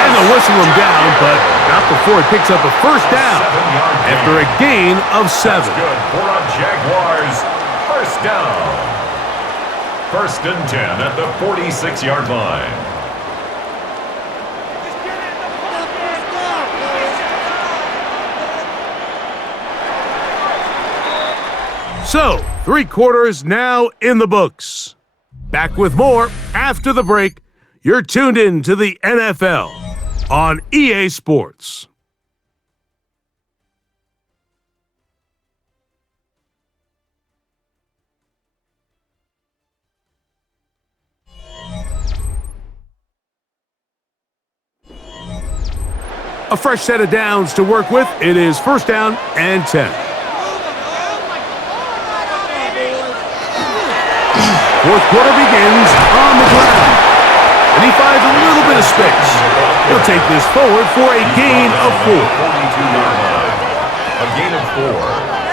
And they'll whistle him down, but not before he picks up a first down after a gain of 7. That's good for a Jaguars first down. 1st and 10 at the 46-yard line. So, 3 quarters now in the books. Back with more after the break. You're tuned in to the NFL on EA Sports. A fresh set of downs to work with. It is first down and 10. Fourth quarter begins on the ground, and he finds a little bit of space. He'll take this forward for a gain of 4. 42-yard line. A gain of 4.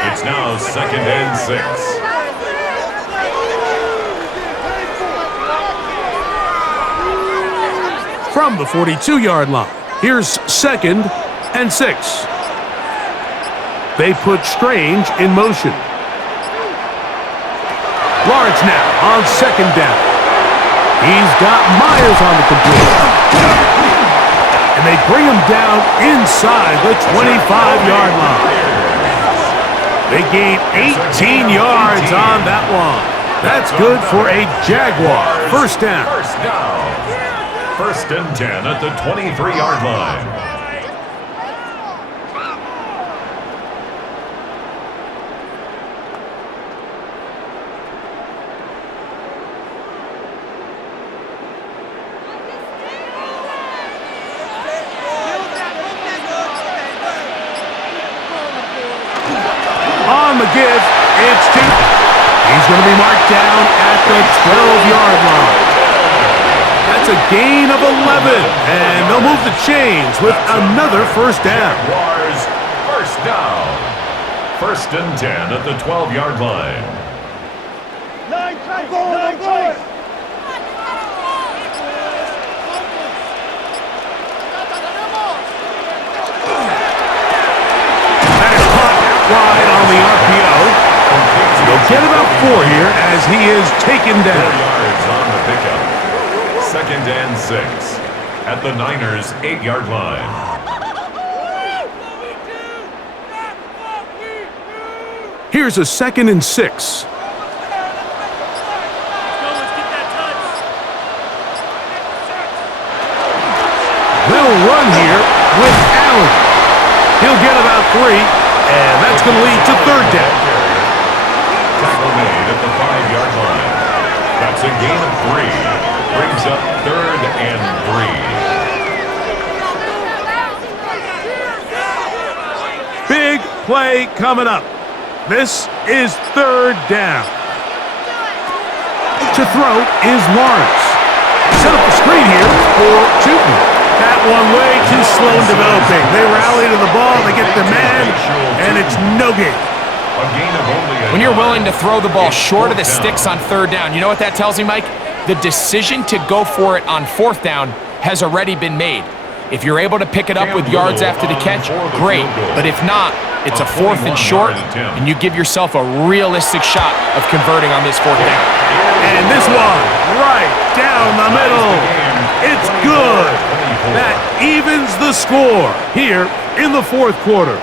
It's now 2nd and 6. From the 42-yard line, here's 2nd and 6. They put Strange in motion. Lawrence now on 2nd down. He's got Myers on the completion. And they bring him down inside the 25-yard line. They gain 18 yards on that one. That's good for a Jaguar first down. First down. 1st and 10 at the 23-yard line. On the give, it's 2. He's going to be marked down at the 12-yard line. That's a gain of 11, and they'll move the chains with another first down. Jaguars first down. 1st and 10 at the 12-yard line. Wide on the RPO. He'll get about 4 here as he is taken 4 down. yards on the pickup. 2nd and 6 at the Niners' 8-yard line. Here's a 2nd and 6. They'll run here with Allen. He'll get about 3. And that's going to lead to 3rd down. Tackle made at the 5-yard line. That's a gain of 3. Brings up 3rd and 3. Big play coming up. This is 3rd down. To throw is Lawrence. Set up the screen here for Tootin. That one way too slow in developing. They rally to the ball, they get the man, and it's no gain. When you're willing to throw the ball short of the sticks on 3rd down, you know what that tells me, Mike? The decision to go for it on 4th down has already been made. If you're able to pick it up with yards after the catch, great. But if not, it's a 4th and short, and you give yourself a realistic shot of converting on this 4th down. And this one, right down the middle. It's good. That evens the score here in the 4th quarter.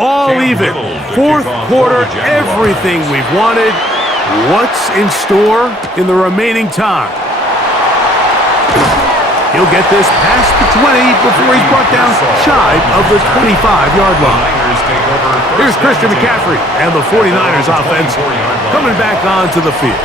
all even. Fourth quarter, everything we've wanted. What's in store in the remaining time? He'll get this past the 20 before he's brought down shy of the 25-yard line. Here's Christian McCaffrey and the 49ers offense coming back onto the field.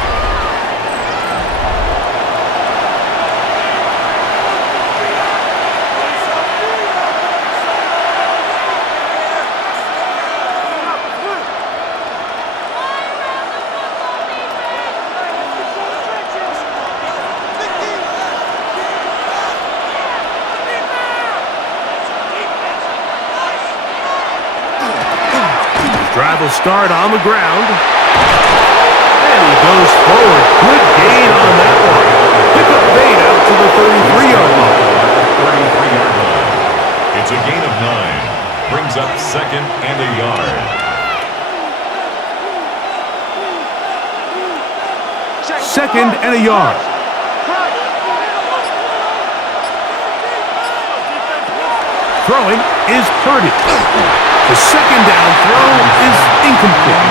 Drive will start on the ground. And he goes forward. Good gain on that one. Pick up bait out to the 33-yard line. It's a gain of 9. Brings up second and a yard. Second and a yard. Throwing is Purdy. The second down throw is incomplete.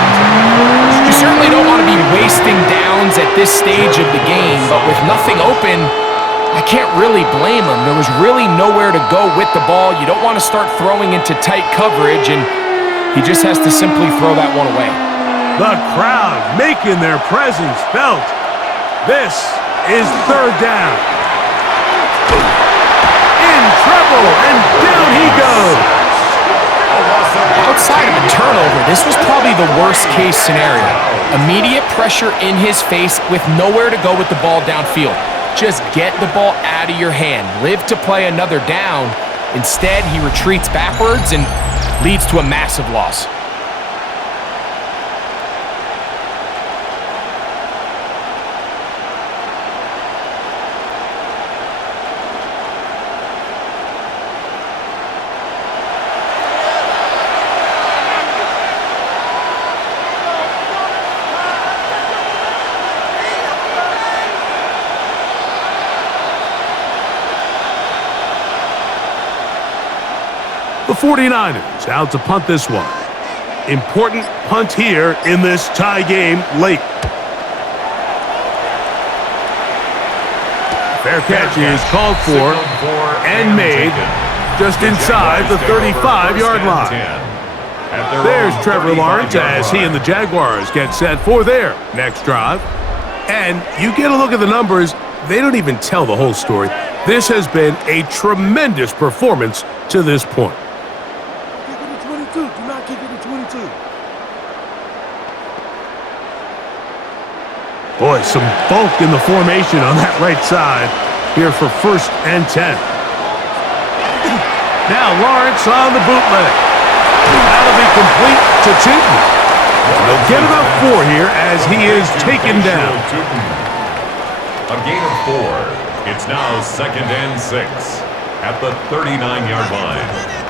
You certainly don't want to be wasting downs at this stage of the game, but with nothing open, I can't really blame him. There was really nowhere to go with the ball. You don't want to start throwing into tight coverage, and he just has to simply throw that one away. The crowd making their presence felt. This is third down. In trouble, and down he goes. Outside of a turnover, this was probably the worst-case scenario. Immediate pressure in his face with nowhere to go with the ball downfield. Just get the ball out of your hand. Live to play another down. Instead, he retreats backwards and leads to a massive loss. The 49ers out to punt this one. Important punt here in this tie game late. Fair catch is called for and made just inside the 35-yard line. There's Trevor Lawrence as he and the Jaguars get set for their next drive. And you get a look at the numbers, they don't even tell the whole story. This has been a tremendous performance to this point. Do not kick it to 22. Boy, some bulk in the formation on that right side here for 1st and 10. Now Lawrence on the bootleg. That'll be complete to Tootin. They'll get about 4 here as he is taken down. A gain of 4. It's now 2nd and 6 at the 39-yard line.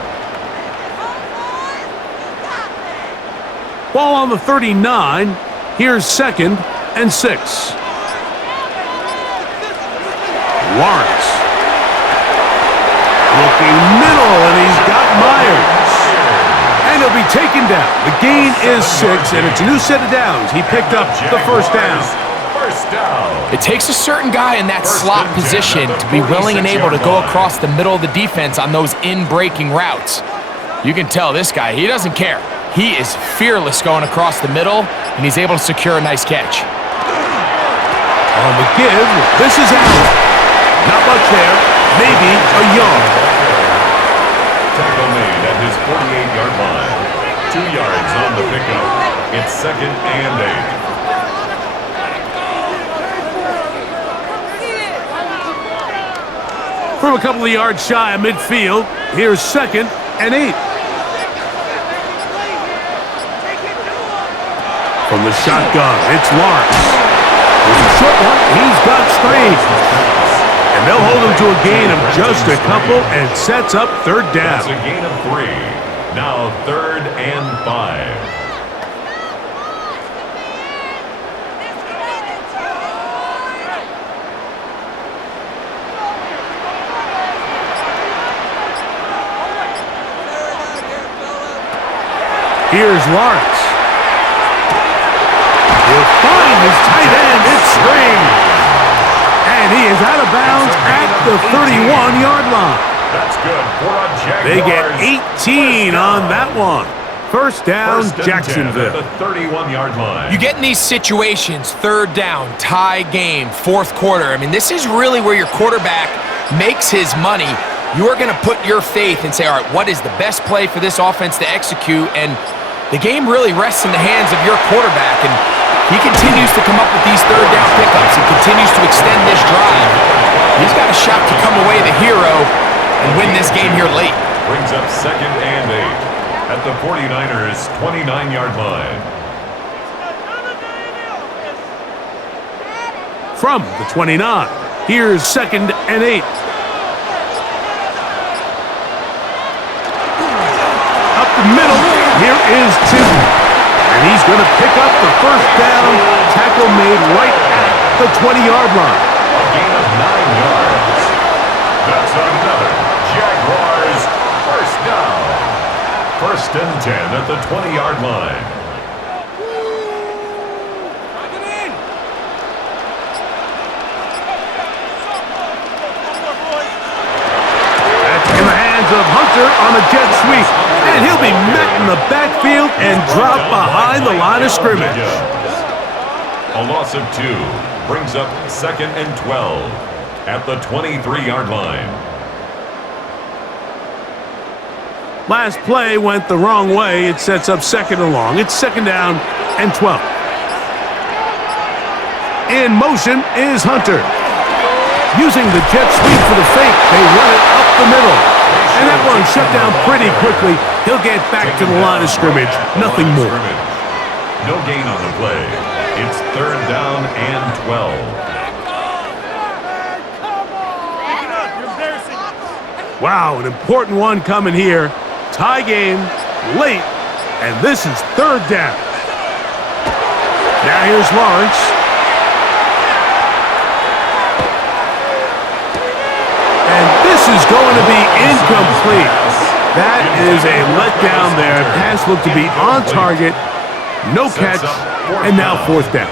Ball on the 39. Here's 2nd and 6. Lawrence. Looking middle, and he's got Myers. And he'll be taken down. The gain is 6, and it's a new set of downs. He picked up the 1st down. It takes a certain guy in that slot position to be willing and able to go across the middle of the defense on those in-breaking routes. You can tell this guy, he doesn't care. He is fearless going across the middle, and he's able to secure a nice catch. On the give, this is Allen. Not much there, maybe a yard. Tackle made at his 48-yard line. 2 yards on the pickup. It's 2nd and 8. From a couple of yards shy of midfield, here's 2nd and 8. From the shotgun, it's Lawrence. With a short one, he's got Strange. And they'll hold him to a gain of just a couple and sets up 3rd down. That's a gain of 3. Now 3rd and 5. Here's Lawrence. He'll find his tight end. It's swing. And he is out of bounds at the 31-yard line. That's good for a Jaguars. They get 18 on that one. First down, Jacksonville. At the 31-yard line. You get in these situations, third down, tie game, fourth quarter. I mean, this is really where your quarterback makes his money. You're going to put your faith and say, all right, what is the best play for this offense to execute? And the game really rests in the hands of your quarterback. And he continues to come up with these third down pickups. He continues to extend this drive. He's got a shot to come away the hero and win this game here late. Brings up 2nd and 8 at the 49ers' 29-yard line. From the 29, here's 2nd and 8. Up the middle, here is 2. And he's going to pick up the first down. Tackle made right at the 20-yard line. A gain of 9 yards. That's another Jaguars first down. 1st and 10 at the 20-yard line. That's in the hands of Hunter on a jet sweep. And he'll be met in the backfield and dropped behind the line of scrimmage. A loss of 2 brings up 2nd and 12 at the 23-yard line. Last play went the wrong way. It sets up 2nd and long. It's 2nd down and 12. In motion is Hunter. Using the jet sweep for the fake, they run it up the middle. And that one shut down pretty quickly. He'll get back to the line of scrimmage. Nothing more. No gain on the play. It's 3rd down and 12. Wow, an important one coming here. Tie game, late, and this is 3rd down. Now here's Lawrence. And this is going to be incomplete. That is a letdown there. Pass looked to be on target. No catch, and now 4th down.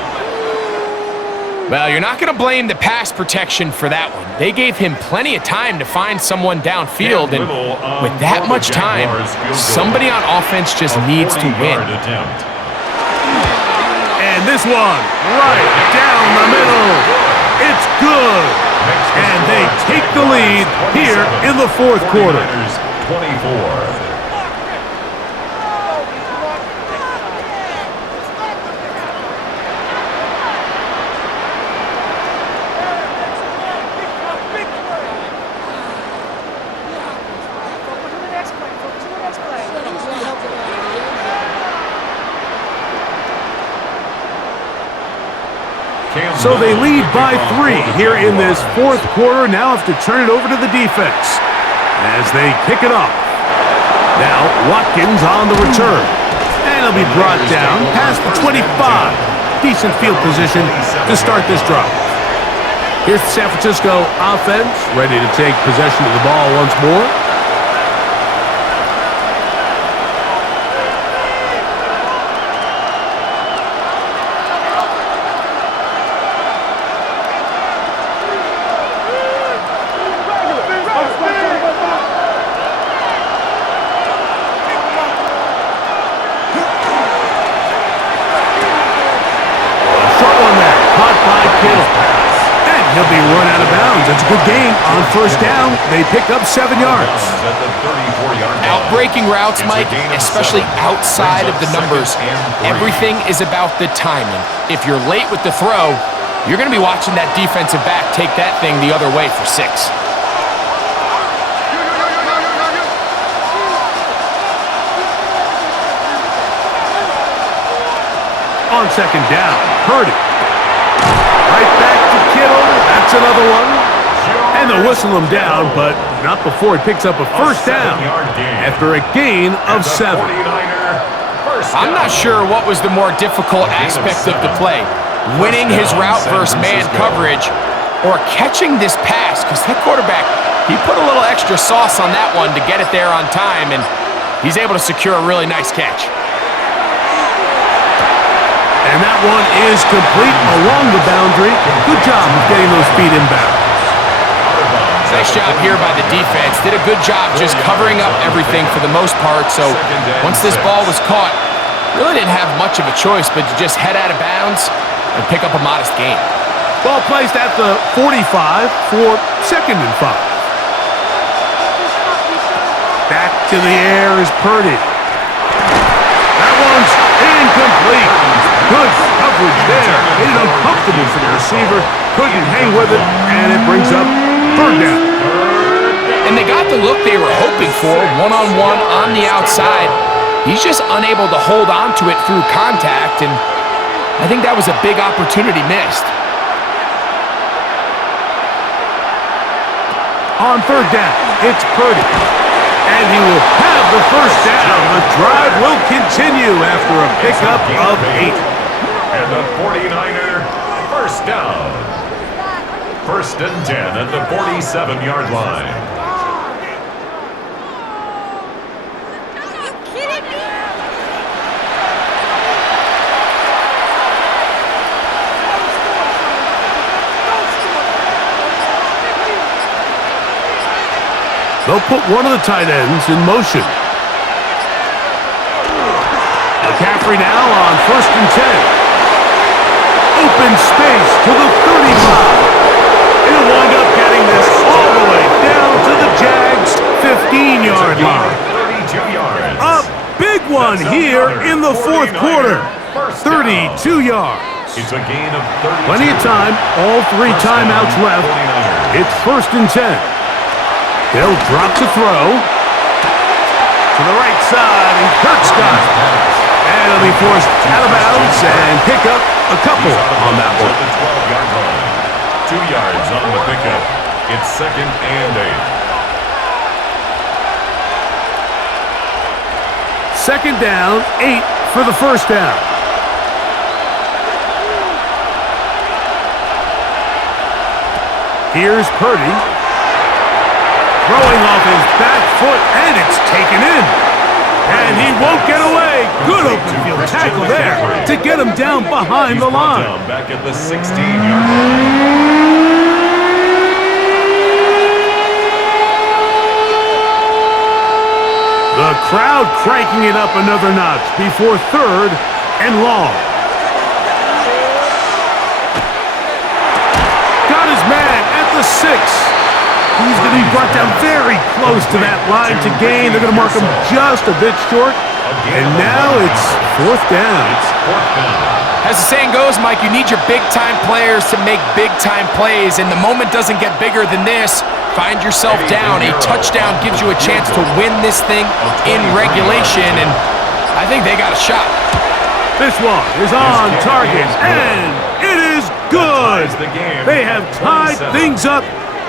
Well, you're not going to blame the pass protection for that one. They gave him plenty of time to find someone downfield, and with that much time, somebody on offense just needs to win. And this one, right down the middle. It's good. And they take the lead here in the 4th quarter. 24. So they lead by 3 here in this 4th quarter. Now have to turn it over to the defense as they kick it off. Now Watkins on the return. And he'll be brought down past the 25. Decent field position to start this drive. Here's the San Francisco offense ready to take possession of the ball once more. He'll be run out of bounds. That's a good gain on 1st down. They pick up 7 yards. Outbreaking routes, Mike, especially outside of the numbers, everything is about the timing. If you're late with the throw, you're going to be watching that defensive back take that thing the other way for 6. On 2nd down, Purdy. Right back to Kittle. That's another one. And they'll whistle him down, but not before he picks up a 1st down after a gain of 7. I'm not sure what was the more difficult aspect of the play, winning his route versus man coverage or catching this pass, because that quarterback, he put a little extra sauce on that one to get it there on time, and he's able to secure a really nice catch. And that one is complete along the boundary. Good job of getting those feet inbound. Nice job here by the defense. Did a good job just covering up everything for the most part. So once this ball was caught, really didn't have much of a choice but to just head out of bounds and pick up a modest gain. Ball placed at the 45 for 2nd and 5. Back to the air is Purdy. That one's incomplete. Good coverage there. Made it uncomfortable for the receiver. Couldn't hang with it, and it brings up 3rd down. And they got the look they were hoping for, one-on-one on the outside. He's just unable to hold on to it through contact, and I think that was a big opportunity missed. On 3rd down, it's Purdy. And he will have the 1st down. The drive will continue after a pickup of 8. And the 49er, 1st down. 1st and 10 at the 47-yard line. Are you kidding me? They'll put one of the tight ends in motion. McCaffrey now on 1st and 10. Open space to the 35. He'll wind up getting this all the way down to the Jags' 15-yard line. 32 yards. A big one here in the 4th quarter. 32 yards. It's a gain of 32. Plenty of time. All 3 timeouts left. It's 1st and 10. They'll drop to throw. To the right side, and Kurt's got it. And he'll be forced out of bounds and pick up a couple on that one. At the 12-yard line. 2 yards on the pickup. It's 2nd and 8. 2nd down, 8 for the 1st down. Here's Purdy. Throwing off his back foot, and it's taken in. And he won't get away. Good open field tackle there to get him down behind the line. Back at the 16-yard line. The crowd cranking it up another notch before 3rd and long. Got his man at the 6. He's going to be brought down very close to that line to gain. They're going to mark him just a bit short. And now it's 4th down. As the saying goes, Mike, you need your big-time players to make big-time plays, and the moment doesn't get bigger than this. Find yourself down. A touchdown gives you a chance to win this thing in regulation, and I think they got a shot. This one is on target, and it is good. They have tied things up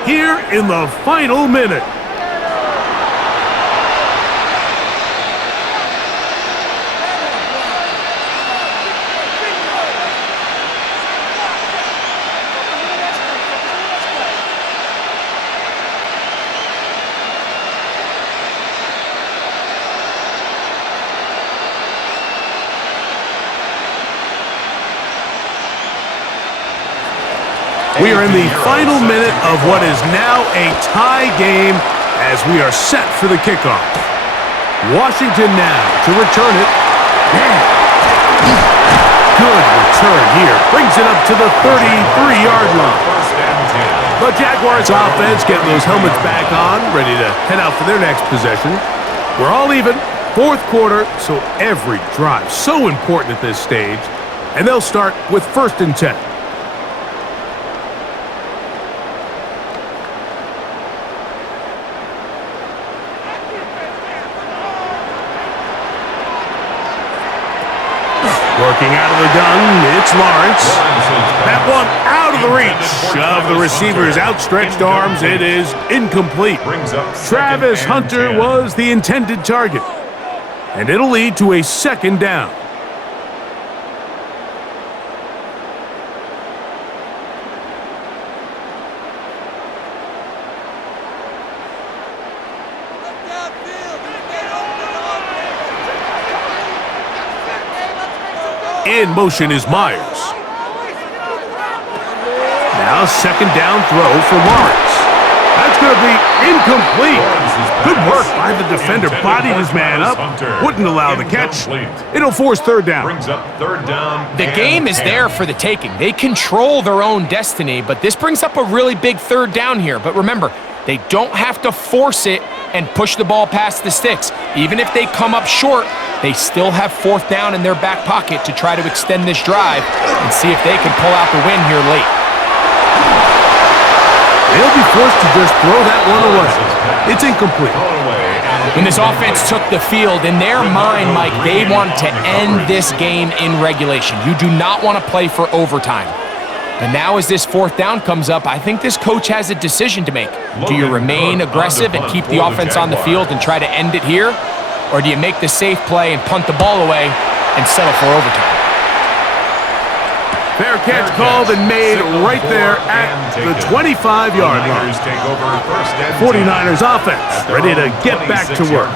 here in the final minute. We are in the final minute of what is now a tie game as we are set for the kickoff. Washington now to return it. Good return here. Brings it up to the 33-yard line. The Jaguars offense getting those helmets back on, ready to head out for their next possession. We're all even. 4th quarter, so every drive so important at this stage. And they'll start with 1st and 10. Working out of the gun, it's Lawrence. That one out of the reach of the receiver's outstretched arms. It is incomplete. Travis Hunter was the intended target. And it'll lead to a 2nd down. In motion is Myers. Now second down throw for Lawrence. That's going to be incomplete. Good work by the defender. Bodied his man up. Wouldn't allow the catch. It'll force third down. Brings up third down. The game is there for the taking. They control their own destiny, but this brings up a really big third down here. But remember, they don't have to force it and push the ball past the sticks. Even if they come up short, they still have fourth down in their back pocket to try to extend this drive and see if they can pull out the win here late. They'll be forced to just throw that one away. It's incomplete. When this offense took the field, in their mind, Mike, they want to end this game in regulation. You do not want to play for overtime. And now as this fourth down comes up, I think this coach has a decision to make. Do you remain aggressive and keep the offense on the field and try to end it here? Or do you make the safe play and punt the ball away and settle for overtime? Fair catch called and made right there at the 25-yard line. 49ers offense ready to get back to work.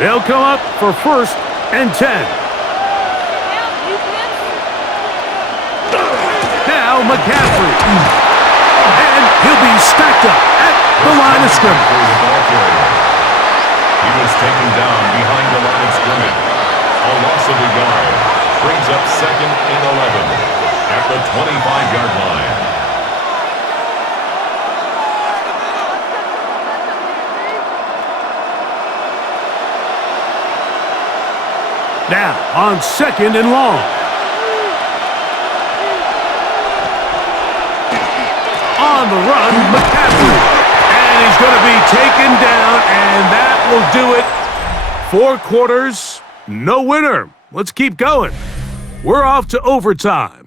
They'll come up for first and 10. Now McCaffrey. And he'll be stacked up at the line of scrimmage. He was taken down behind the line of scrimmage. A loss of a yard. Brings up second and 11 at the 25-yard line. Now on second and long. On the run, McCaffrey. And he's going to be taken down, and that will do it. 4 quarters, no winner. Let's keep going. We're off to overtime.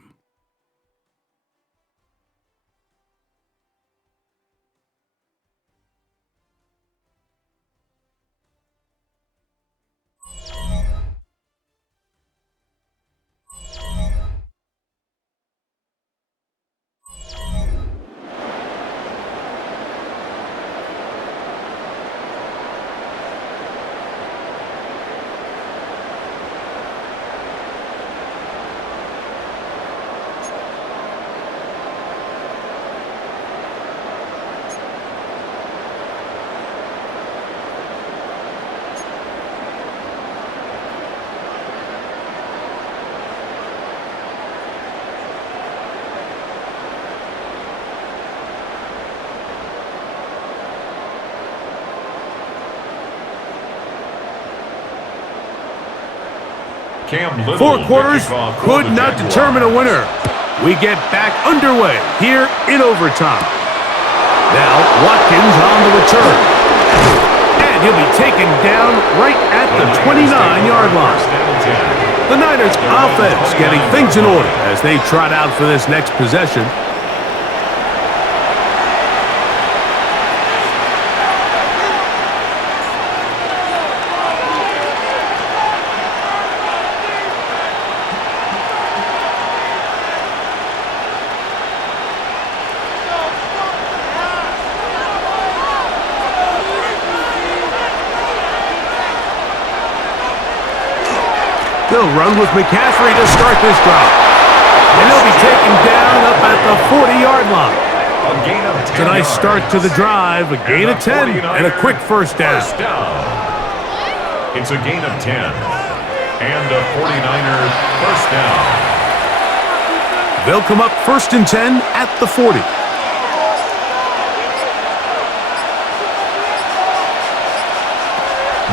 Four quarters could not determine a winner. We get back underway here in overtime. Now Watkins on the return. And he'll be taken down right at the 29-yard line. The Niners offense getting things in order as they trot out for this next possession. They'll run with McCaffrey to start this drive. And he'll be taken down up at the 40-yard line. It's a nice start to the drive, a gain of 10, and a quick first down. It's a gain of 10, and a 49er first down. They'll come up first and 10 at the 40.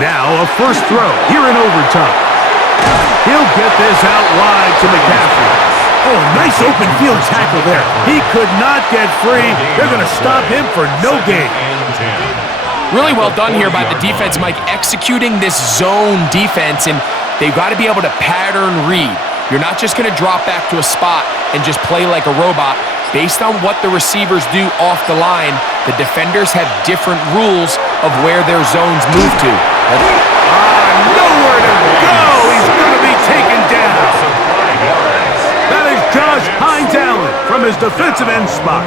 Now a first throw here in overtime. He'll get this out wide to McCaffrey. Oh, nice open field tackle there. He could not get free. They're going to stop him for no gain. Really well done here by the defense, Mike, executing this zone defense, and they've got to be able to pattern read. You're not just going to drop back to a spot and just play like a robot. Based on what the receivers do off the line, the defenders have different rules of where their zones move to. Nowhere to go. Josh Hines Allen from his defensive end spot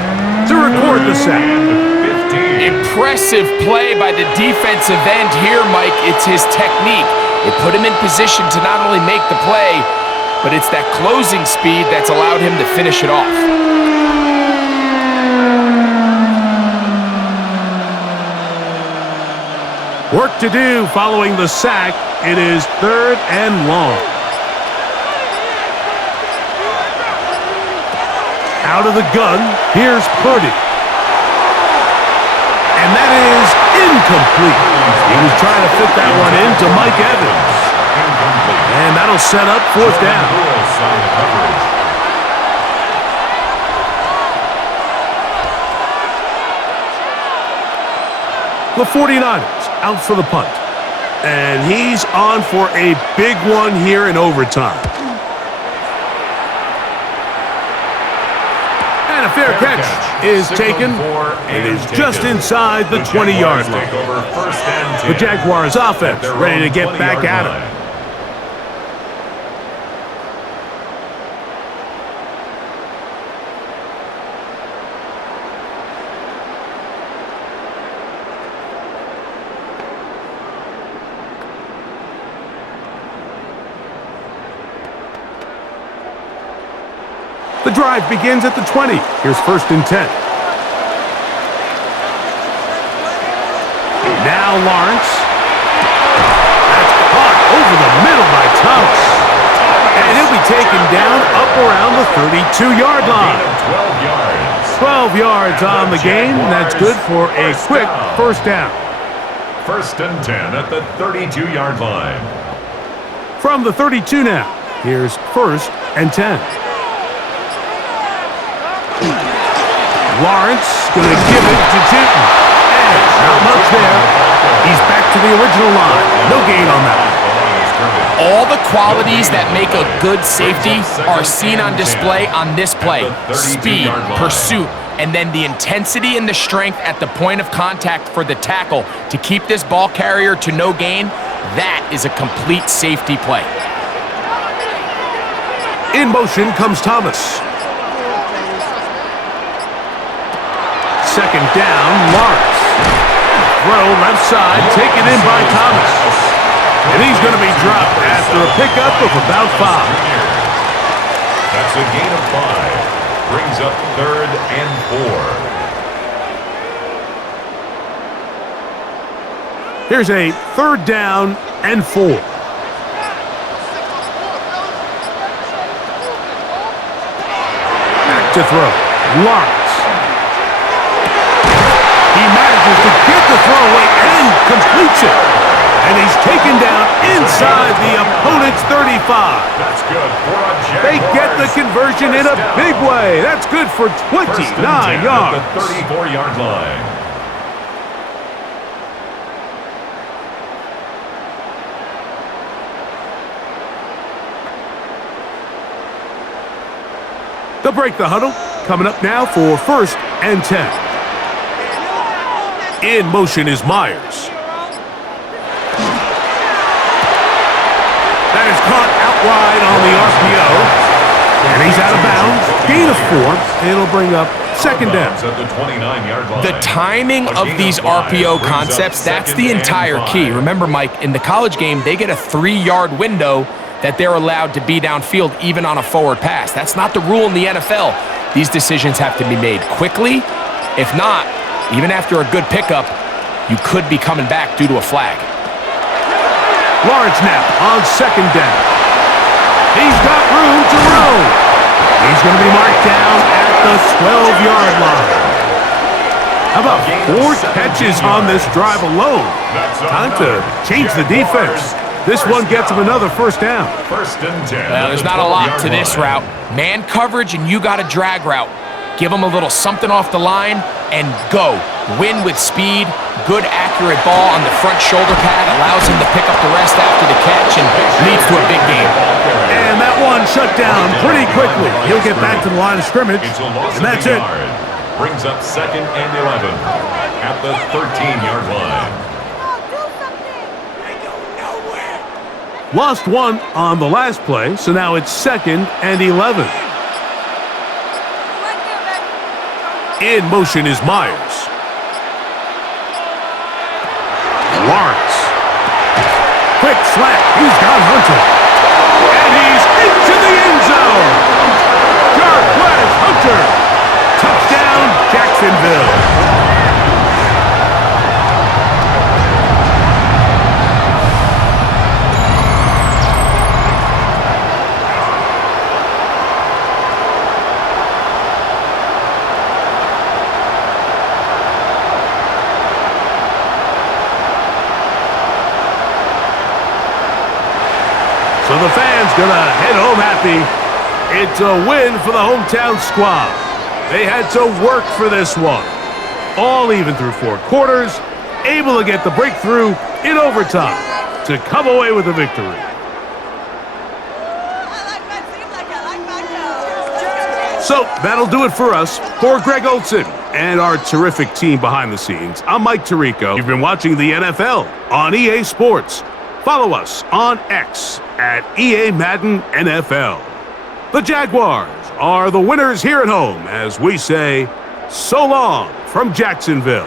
to record the sack. Impressive play by the defensive end here, Mike. It's his technique. It put him in position to not only make the play, but it's that closing speed that's allowed him to finish it off. Work to do following the sack. It is 3rd and long. Out of the gun, here's Purdy. And that is incomplete. He was trying to fit that one into Mike Evans. And that'll set up 4th down. The 49ers out for the punt. And he's on for a big one here in overtime. And a fair catch is taken. It is just inside the 20-yard line. The Jaguars offense ready to get back at it. The drive begins at the 20. Here's 1st and 10. Now Lawrence. That's caught over the middle by Thomas. And he'll be taken down up around the 32-yard line. 12 yards on the game. That's good for a quick 1st down. 1st and 10 at the 32-yard line. From the 32 now, here's 1st and 10. Lawrence going to give it to Newton. And not much there. He's back to the original line. No gain on that. All the qualities that make a good safety are seen on display on this play. Speed, pursuit, and then the intensity and the strength at the point of contact for the tackle to keep this ball carrier to no gain. That is a complete safety play. In motion comes Thomas. 2nd down, Lawrence. Throw left side, taken in by Thomas. And he's going to be dropped after a pickup of about 5. That's a gain of 5. Brings up 3rd and 4. Here's a 3rd down and 4. Back to throw. Lawrence. He manages to get the throw away and completes it. And he's taken down inside the opponent's 35. That's good for a Jaguars. They get the conversion in a big way. That's good for 29 yards. At the 34-yard line. They'll break the huddle. Coming up now for 1st and 10. In motion is Myers. That is caught out wide on the RPO. And he's out of bounds. Gain of 4. It'll bring up 2nd down. At the 29-yard line. The timing of these RPO concepts, that's the entire key. Remember, Mike, in the college game, they get a 3-yard window that they're allowed to be downfield even on a forward pass. That's not the rule in the NFL. These decisions have to be made quickly. If not, even after a good pickup, you could be coming back due to a flag. Lawrence now on 2nd down. He's got room to roam. He's going to be marked down at the 12-yard line. How about 4 catches on this drive alone? Time to change the defense. This one gets him another 1st down. 1st and 10. Well, there's not a lot to this route. Man coverage, and you got a drag route. Give him a little something off the line and go. Win with speed. Good, accurate ball on the front shoulder pad. Allows him to pick up the rest after the catch and leads to a big game. And that one shut down pretty quickly. He'll get back to the line of scrimmage, and that's it. Brings up 2nd and 11 at the 13-yard line. Lost 1 on the last play, so now it's 2nd and 11. In motion is Myers. Lawrence. Quick slant. He's got Hunter. And he's into the end zone. Jarquez Hunter. Touchdown, Jacksonville. So the fans gonna head home happy. It's a win for the hometown squad. They had to work for this one. All even through 4 quarters, able to get the breakthrough in overtime to come away with a victory. So that'll do it for us. For Greg Olson and our terrific team behind the scenes, I'm Mike Tirico. You've been watching the NFL on EA Sports. Follow us on X at EA Madden NFL. The Jaguars are the winners here at home as we say, so long from Jacksonville.